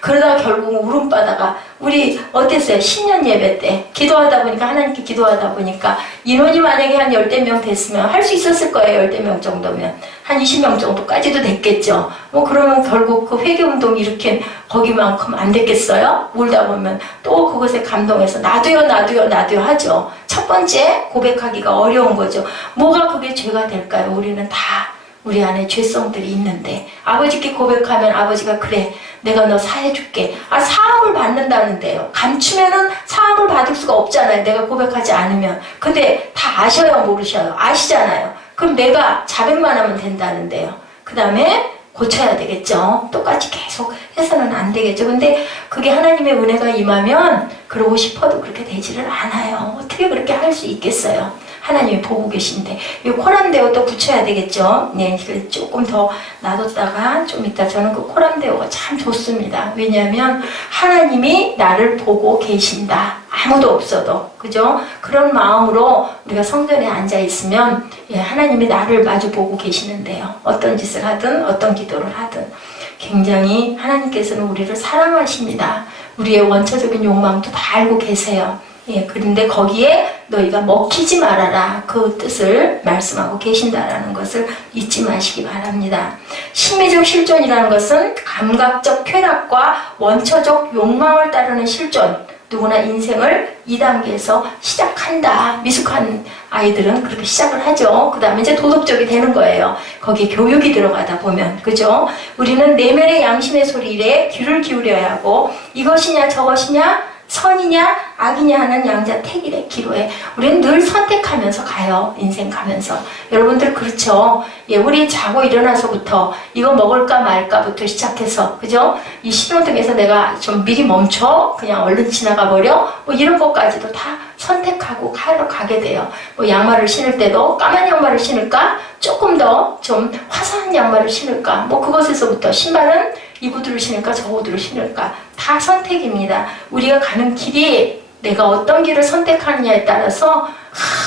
그러다가 결국은 울음바다가 우리 어땠어요? 신년 예배 때 기도하다 보니까 하나님께 기도하다 보니까 인원이 만약에 한 10명 됐으면 할 수 있었을 거예요. 10명 정도면. 한 20명 정도까지도 됐겠죠. 그러면 결국 그 회개운동이 이렇게 거기만큼 안 됐겠어요? 울다 보면 또 그것에 감동해서 나도요 하죠. 첫 번째 고백하기가 어려운 거죠. 뭐가 그게 죄가 될까요? 우리는 다 우리 안에 죄성들이 있는데 아버지께 고백하면 아버지가 그래 내가 너 사해줄게. 사함을 받는다는데요. 감추면은 사함을 받을 수가 없잖아요. 내가 고백하지 않으면. 근데 다 아셔요 모르셔요? 아시잖아요. 그럼 내가 자백만 하면 된다는데요. 그 다음에 고쳐야 되겠죠. 똑같이 계속 해서는 안 되겠죠. 근데 그게 하나님의 은혜가 임하면 그러고 싶어도 그렇게 되지를 않아요. 어떻게 그렇게 할 수 있겠어요? 하나님이 보고 계신데 이 코람데오 또 붙여야 되겠죠. 네, 조금 더 놔뒀다가 좀 이따 저는 그 코람데오가 참 좋습니다. 왜냐하면 하나님이 나를 보고 계신다. 아무도 없어도 그죠? 그런 마음으로 우리가 성전에 앉아 있으면 하나님이 나를 마주 보고 계시는데요. 어떤 짓을 하든 어떤 기도를 하든 굉장히 하나님께서는 우리를 사랑하십니다. 우리의 원초적인 욕망도 다 알고 계세요. 그런데 거기에 너희가 먹히지 말아라. 그 뜻을 말씀하고 계신다라는 것을 잊지 마시기 바랍니다. 심미적 실존이라는 것은 감각적 쾌락과 원초적 욕망을 따르는 실존. 누구나 인생을 2단계에서 시작한다. 미숙한 아이들은 그렇게 시작을 하죠. 그 다음에 이제 도덕적이 되는 거예요. 거기에 교육이 들어가다 보면. 그죠? 우리는 내면의 양심의 소리에 귀를 기울여야 하고 이것이냐 저것이냐 선이냐 악이냐 하는 양자택일의 기로에 우리는 늘 선택하면서 가요. 인생 가면서. 여러분들 그렇죠? 우리 자고 일어나서부터 이거 먹을까 말까부터 시작해서 그죠? 이 신호등에서 내가 좀 미리 멈춰 그냥 얼른 지나가 버려 이런 것까지도 다 선택하고 가게 돼요. 양말을 신을 때도 까만 양말을 신을까? 조금 더 좀 화사한 양말을 신을까? 그것에서부터 신발은 이 구두를 신을까 저 구두를 신을까 다 선택입니다. 우리가 가는 길이 내가 어떤 길을 선택하느냐에 따라서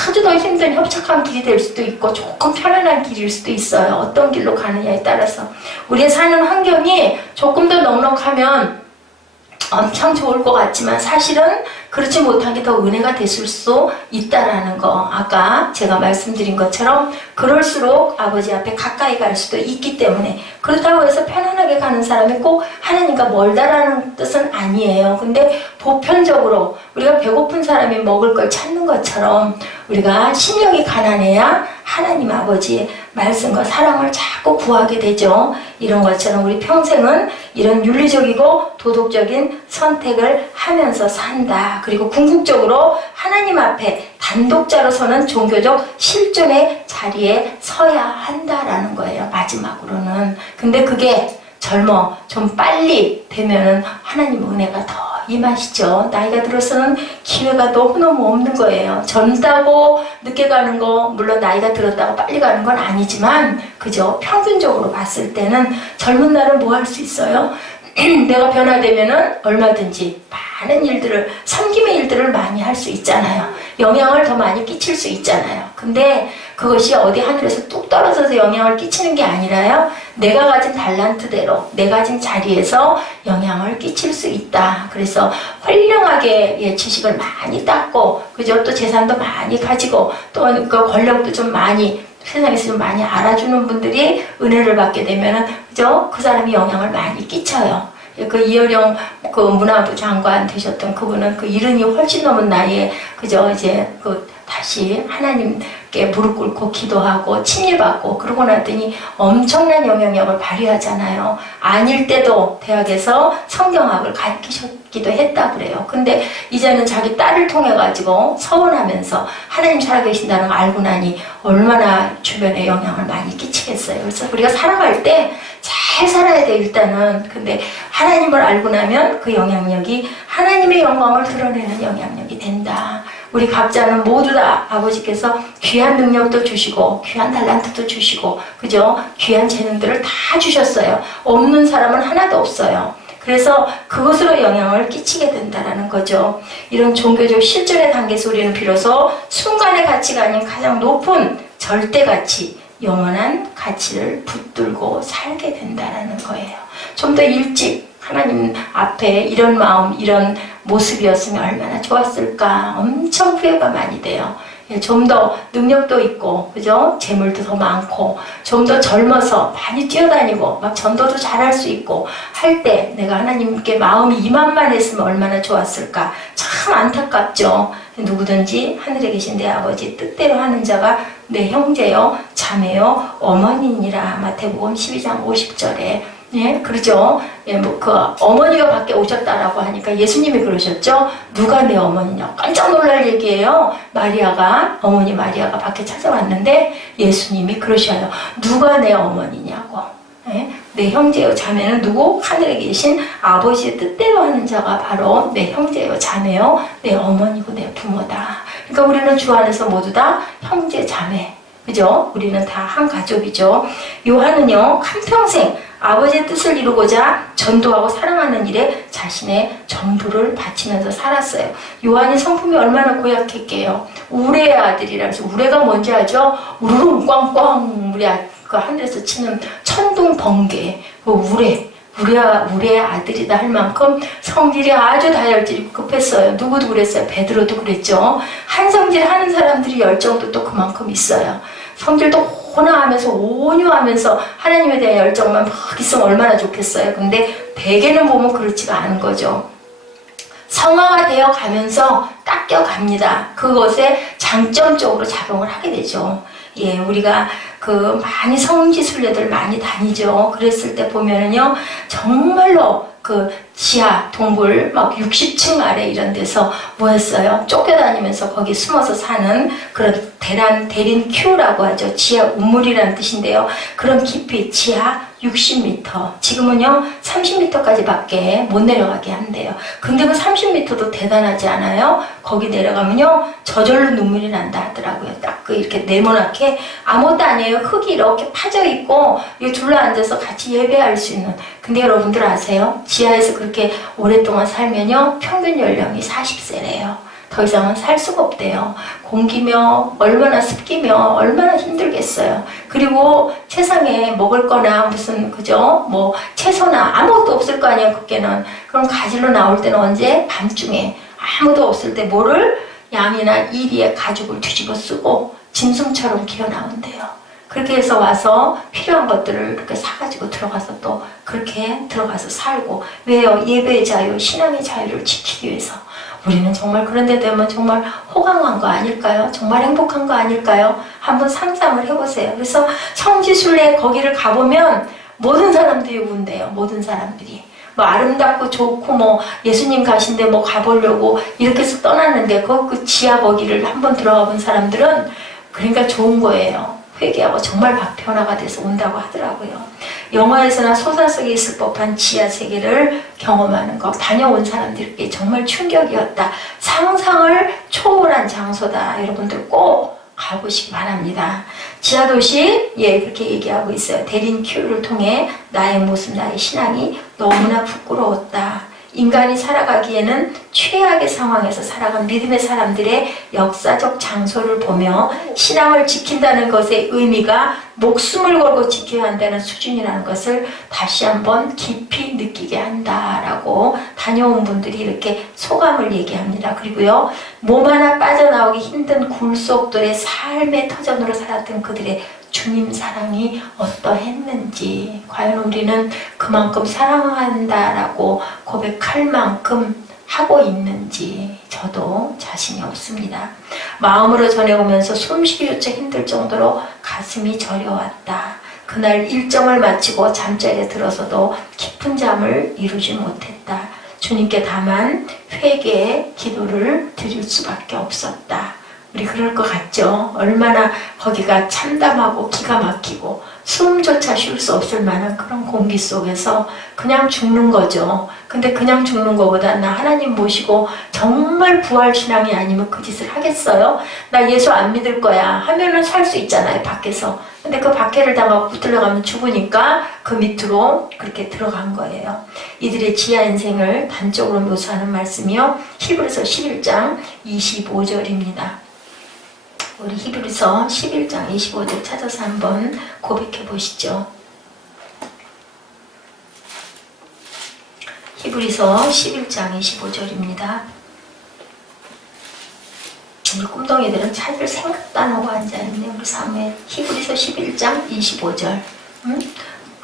아주 더 힘든 협착한 길이 될 수도 있고 조금 편안한 길일 수도 있어요. 어떤 길로 가느냐에 따라서 우리가 사는 환경이 조금 더 넉넉하면 엄청 좋을 것 같지만 사실은 그렇지 못한 게 더 은혜가 됐을 수 있다라는 거. 아까 제가 말씀드린 것처럼 그럴수록 아버지 앞에 가까이 갈 수도 있기 때문에 그렇다고 해서 편안하게 가는 사람이 꼭 하나님과 멀다라는 뜻은 아니에요. 근데 보편적으로 우리가 배고픈 사람이 먹을 걸 찾는 것처럼 우리가 심령이 가난해야 하나님 아버지의 말씀과 사랑을 자꾸 구하게 되죠. 이런 것처럼 우리 평생은 이런 윤리적이고 도덕적인 선택을 하면서 산다. 그리고 궁극적으로 하나님 앞에 단독자로 서는 종교적 실존의 자리에 서야 한다라는 거예요. 마지막으로는. 근데 그게 좀 빨리 되면은 하나님 은혜가 더 임하시죠. 나이가 들어서는 기회가 너무너무 없는 거예요. 젊다고 늦게 가는 거 물론 나이가 들었다고 빨리 가는 건 아니지만 그죠? 평균적으로 봤을 때는 젊은 날은 뭐 할 수 있어요? 내가 변화되면은 얼마든지 많은 일들을 섬김의 일들을 많이 할 수 있잖아요. 영향을 더 많이 끼칠 수 있잖아요. 근데 그것이 어디 하늘에서 뚝 떨어져서 영향을 끼치는 게 아니라요. 내가 가진 달란트대로 내가 가진 자리에서 영향을 끼칠 수 있다. 그래서 훌륭하게 지식을 많이 땄고 그죠? 또 재산도 많이 가지고 또 그 권력도 좀 많이 세상에서 좀 많이 알아주는 분들이 은혜를 받게 되면은 그죠? 그 사람이 영향을 많이 끼쳐요. 그 이어령 그 문화부 장관 되셨던 그분은 그 70이 훨씬 넘은 나이에 그죠? 이제 다시 하나님께 무릎 꿇고 기도하고 침례받고 그러고 나더니 엄청난 영향력을 발휘하잖아요. 아닐 때도 대학에서 성경학을 가르치셨기도 했다고 그래요. 근데 이제는 자기 딸을 통해 가지고 서운하면서 하나님 살아계신다는 걸 알고 나니 얼마나 주변에 영향을 많이 끼치겠어요. 그래서 우리가 살아갈 때 잘 살아야 돼 일단은. 근데 하나님을 알고 나면 그 영향력이 하나님의 영광을 드러내는 영향력이 된다. 우리 각자는 모두 다 아버지께서 귀한 능력도 주시고 귀한 달란트도 주시고 그죠? 귀한 재능들을 다 주셨어요. 없는 사람은 하나도 없어요. 그래서 그것으로 영향을 끼치게 된다는 거죠. 이런 종교적 실존의 단계에서 우리는 비로소 순간의 가치가 아닌 가장 높은 절대 가치, 영원한 가치를 붙들고 살게 된다는 거예요. 좀 더 일찍 하나님 앞에 이런 마음, 이런 모습이었으면 얼마나 좋았을까. 엄청 후회가 많이 돼요. 좀 더 능력도 있고, 그죠? 재물도 더 많고, 좀 더 젊어서 많이 뛰어다니고, 막 전도도 잘할 수 있고, 할 때 내가 하나님께 마음이 이만만 했으면 얼마나 좋았을까. 참 안타깝죠. 누구든지 하늘에 계신 내 아버지 뜻대로 하는 자가 내 형제요, 자매요, 어머니니라. 마태복음 12장 50절에. 예, 그러죠. 예, 뭐, 어머니가 밖에 오셨다라고 하니까 예수님이 그러셨죠? 누가 내 어머니냐? 깜짝 놀랄 얘기예요. 어머니 마리아가 밖에 찾아왔는데 예수님이 그러셔요. 누가 내 어머니냐고. 예? 내 형제요, 자매는 누구? 하늘에 계신 아버지의 뜻대로 하는 자가 바로 내 형제요, 자매요, 내 어머니고 내 부모다. 그러니까 우리는 주 안에서 모두 다 형제, 자매. 그죠? 우리는 다 한 가족이죠. 요한은요, 한평생 아버지의 뜻을 이루고자 전도하고 사랑하는 일에 자신의 전부를 바치면서 살았어요. 요한이 성품이 얼마나 고약했게요. 우레의 아들이라 해서 우레가 뭔지 알죠? 우르릉 꽝꽝 우리 그 하늘에서 치는 천둥 번개 그 우레의 아들이다 할 만큼 성질이 아주 다혈질 급했어요. 누구도 그랬어요. 베드로도 그랬죠. 한 성질 하는 사람들이 열정도 또 그만큼 있어요. 성질도 호나하면서 온유하면서 하나님에 대한 열정만 막 있으면 얼마나 좋겠어요. 근데 대개는 보면 그렇지가 않은 거죠. 성화가 되어 가면서 닦여갑니다. 그것에 장점적으로 작용을 하게 되죠. 예, 우리가 많이 성지순례들 많이 다니죠. 그랬을 때 보면은요, 정말로 지하, 동굴, 막 60층 아래 이런 데서 뭐 했어요? 쫓겨다니면서 거기 숨어서 사는 그런 대린 큐라고 하죠. 지하 우물이라는 뜻인데요. 그런 깊이, 지하 60m. 지금은요, 30m까지 밖에 못 내려가게 한대요. 근데 그 30m도 대단하지 않아요? 거기 내려가면요, 저절로 눈물이 난다 하더라고요. 딱 이렇게 네모나게 아무것도 아니에요. 흙이 이렇게 파져 있고, 이거 둘러앉아서 같이 예배할 수 있는. 근데 여러분들 아세요? 지하에서 그렇게 오랫동안 살면요, 평균 연령이 40세래요. 더 이상은 살 수가 없대요. 공기며 얼마나 습기며 얼마나 힘들겠어요. 그리고 세상에 먹을 거나 무슨 그죠? 뭐 채소나 아무것도 없을 거 아니에요. 그게는. 그럼 가지러 나올 때는 언제? 밤중에. 아무도 없을 때 뭐를? 양이나 이리에 가죽을 뒤집어 쓰고 짐승처럼 기어 나온대요. 그렇게 해서 와서 필요한 것들을 이렇게 사가지고 들어가서 또 그렇게 들어가서 살고. 왜요? 예배의 자유, 신앙의 자유를 지키기 위해서. 우리는 정말 그런 데 되면 정말 호강한 거 아닐까요? 정말 행복한 거 아닐까요? 한번 상상을 해보세요. 그래서 성지순례 거기를 가보면 모든 사람들이 운대요. 모든 사람들이. 뭐 아름답고 좋고 뭐 예수님 가신데 뭐 가보려고 이렇게 해서 떠났는데 그 지하 거기를 한번 들어가 본 사람들은 그러니까 좋은 거예요. 회개하고 정말 변화가 돼서 온다고 하더라고요. 영화에서나 소설 속에 있을 법한 지하 세계를 경험하는 것, 다녀온 사람들에게 정말 충격이었다. 상상을 초월한 장소다. 여러분들 꼭 가보시기 바랍니다. 지하도시, 예, 그렇게 얘기하고 있어요. 대린 큐를 통해 나의 모습, 나의 신앙이 너무나 부끄러웠다. 인간이 살아가기에는 최악의 상황에서 살아간 믿음의 사람들의 역사적 장소를 보며 신앙을 지킨다는 것의 의미가 목숨을 걸고 지켜야 한다는 수준이라는 것을 다시 한번 깊이 느끼게 한다라고 다녀온 분들이 이렇게 소감을 얘기합니다. 그리고요, 몸 하나 빠져나오기 힘든 굴속들의 삶의 터전으로 살았던 그들의 주님 사랑이 어떠했는지, 과연 우리는 그만큼 사랑한다라고 고백할 만큼 하고 있는지 저도 자신이 없습니다. 마음으로 전해오면서 숨쉬기조차 힘들 정도로 가슴이 저려왔다. 그날 일정을 마치고 잠자리에 들어서도 깊은 잠을 이루지 못했다. 주님께 다만 회개의 기도를 드릴 수밖에 없었다. 우리 그럴 것 같죠? 얼마나 거기가 참담하고 기가 막히고 숨조차 쉴 수 없을 만한 그런 공기 속에서 그냥 죽는 거죠. 근데 그냥 죽는 것보다 나 하나님 모시고 정말 부활신앙이 아니면 그 짓을 하겠어요? 나 예수 안 믿을 거야 하면은 살 수 있잖아요, 밖에서. 근데 그 박해를 당하고 붙들려 가면 죽으니까 그 밑으로 그렇게 들어간 거예요. 이들의 지하 인생을 단적으로 묘사하는 말씀이요, 히브리서 11장 25절입니다. 우리 히브리서 11장 25절 찾아서 한번 고백해 보시죠. 히브리서 11장 25절입니다. 우리 꿈덩이들은 찾을 생각도 안 하고 앉아있네. 우리 사무엘. 히브리서 11장 25절.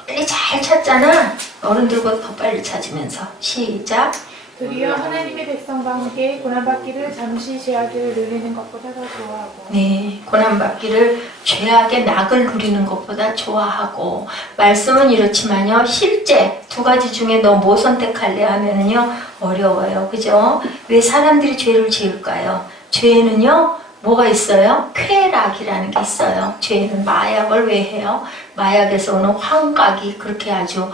빨리 잘 찾잖아. 어른들보다 더 빨리 찾으면서. 시작. 도리어 하나님의 백성과 함께 고난받기를 잠시 죄악을 누리는 것보다 더 좋아하고. 네, 고난받기를 죄악의 낙을 누리는 것보다 좋아하고. 말씀은 이렇지만요, 실제 두 가지 중에 너 뭐 선택할래 하면은요 어려워요. 그죠? 왜 사람들이 죄를 지을까요? 죄는요 뭐가 있어요? 쾌락이라는 게 있어요. 죄는 마약을 왜 해요? 마약에서 오는 환각이 그렇게 아주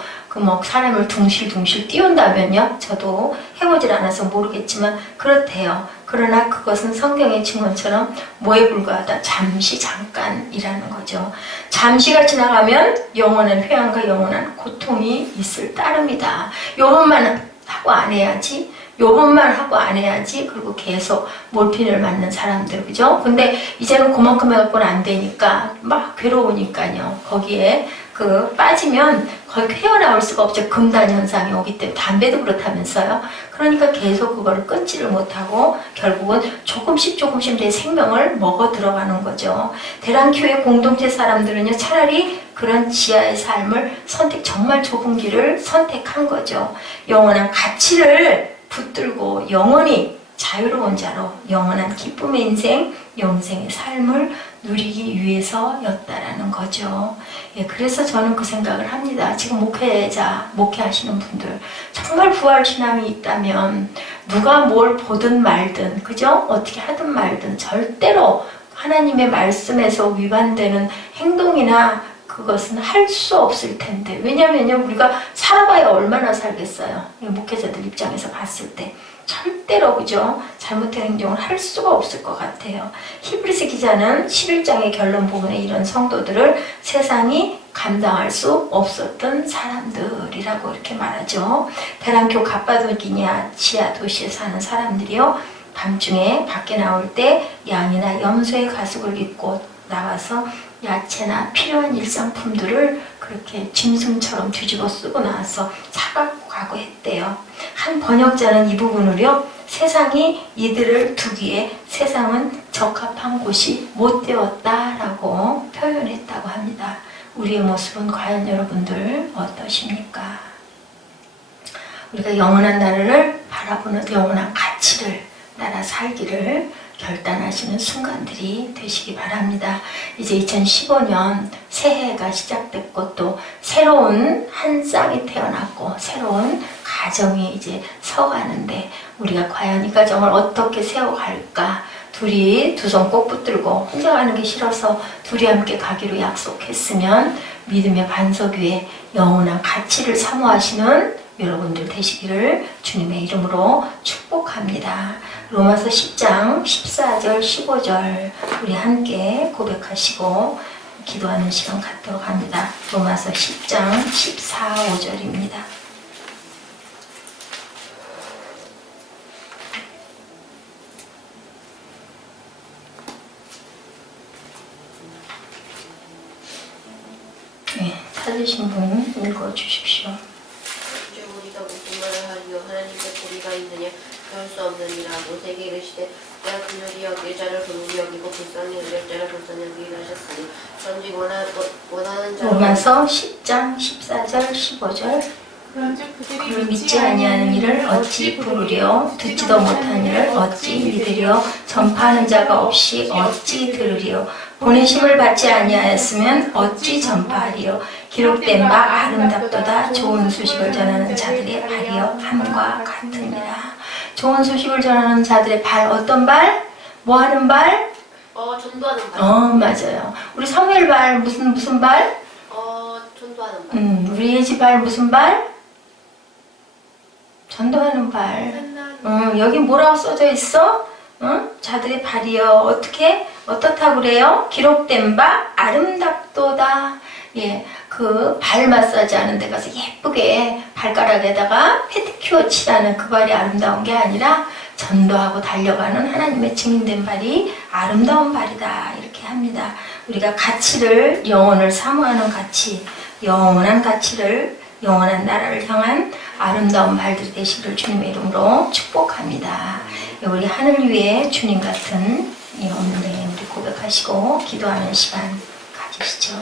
사람을 둥실둥실 띄운다면요, 저도 해보질 않아서 모르겠지만 그렇대요. 그러나 그것은 성경의 증언처럼 뭐에 불과하다? 잠시 잠깐이라는 거죠. 잠시가 지나가면 영원한 회한과 영원한 고통이 있을 따름이다. 요것만 하고 안 해야지, 요것만 하고 안 해야지, 그리고 계속 몰핀을 맞는 사람들, 그죠? 근데 이제는 그만큼 해갖고는 안 되니까 막 괴로우니까요. 거기에 빠지면 거의 헤어나올 수가 없죠. 금단 현상이 오기 때문에. 담배도 그렇다면서요. 그러니까 계속 그거를 끊지를 못하고 결국은 조금씩 내 생명을 먹어 들어가는 거죠. 대랑교회 공동체 사람들은요, 차라리 그런 지하의 삶을 정말 좁은 길을 선택한 거죠. 영원한 가치를 붙들고 영원히 자유로운 자로 영원한 기쁨의 인생, 영생의 삶을 누리기 위해서였다라는 거죠. 예, 그래서 저는 그 생각을 합니다. 지금 목회하시는 분들, 정말 부활신앙이 있다면 누가 뭘 보든 말든, 그죠? 어떻게 하든 말든 절대로 하나님의 말씀에서 위반되는 행동이나 그것은 할 수 없을 텐데. 왜냐면요, 우리가 살아봐야 얼마나 살겠어요. 목회자들 입장에서 봤을 때. 절대로, 그죠? 잘못된 행동을 할 수가 없을 것 같아요. 히브리서 기자는 11장의 결론 부분에 이런 성도들을 세상이 감당할 수 없었던 사람들이라고 이렇게 말하죠. 대랑교 갑바도기냐 지하 도시에 사는 사람들이요, 밤중에 밖에 나올 때 양이나 염소의 가죽을 입고 나와서 야채나 필요한 일상품들을 그렇게 짐승처럼 뒤집어 쓰고 나와서 사갖고 가고 했대요. 한 번역자는 이 부분을요, 세상이 이들을 두기에 세상은 적합한 곳이 못 되었다라고 표현했다고 합니다. 우리의 모습은 과연 여러분들 어떠십니까? 우리가 영원한 나라를 바라보는 영원한 가치를 따라 살기를 결단하시는 순간들이 되시기 바랍니다. 이제 2015년 새해가 시작됐고 또 새로운 한 쌍이 태어났고 새로운 가정이 이제 서가는데 우리가 과연 이 가정을 어떻게 세워갈까? 둘이 두 손 꼭 붙들고 혼자 가는 게 싫어서 둘이 함께 가기로 약속했으면 믿음의 반석 위에 영원한 가치를 사모하시는 여러분들 되시기를 주님의 이름으로 축복합니다. 로마서 10장 14절 15절 우리 함께 고백하시고 기도하는 시간 갖도록 합니다. 로마서 10장 14, 5절입니다. 네, 찾으신 분 읽어주십시오. 우리가 무슨 말을 하리요 하나님께 고리가 있느냐 그럴 수 없느니라. 모세에게 이르시되 내가 그들이 여길 자를 그들이 여기고 불쌍히 여길 자를 불쌍히 여기기로 하셨으니 그런지 원하는 자로 로마서 10장 14절 15절 그런즉 그를 믿지 아니하는 이를 어찌 부르리요 듣지도 못한 이를 어찌 믿으리요 전파하는 자가 없이 어찌 들으리요 보내심을 받지 아니하였으면 어찌 전파하리요 기록된 바 아름답도다 좋은 소식을 전하는 자들의 발이여 함과 같으니라. 좋은 소식을 전하는 자들의 발, 어떤 발? 뭐 하는 발? 전도하는 발. 맞아요. 우리 사무엘 발 무슨 발? 전도하는 발. 우리 예지 발 무슨 발? 전도하는 발. 여기 뭐라고 써져 있어? 자들의 발이여 어떻다고 그래요? 기록된 바 아름답도다. 예, 그 발 마사지 하는 데 가서 예쁘게 발가락에다가 페디큐어 칠하는 그 발이 아름다운 게 아니라 전도하고 달려가는 하나님의 증인된 발이 아름다운 발이다. 이렇게 합니다. 우리가 가치를, 영혼을 사모하는 가치, 영원한 가치를, 영원한 나라를 향한 아름다운 발들이 되시기를 주님의 이름으로 축복합니다. 우리 하늘 위에 주님 같은 이 없는 우리 고백하시고 기도하는 시간 가지시죠.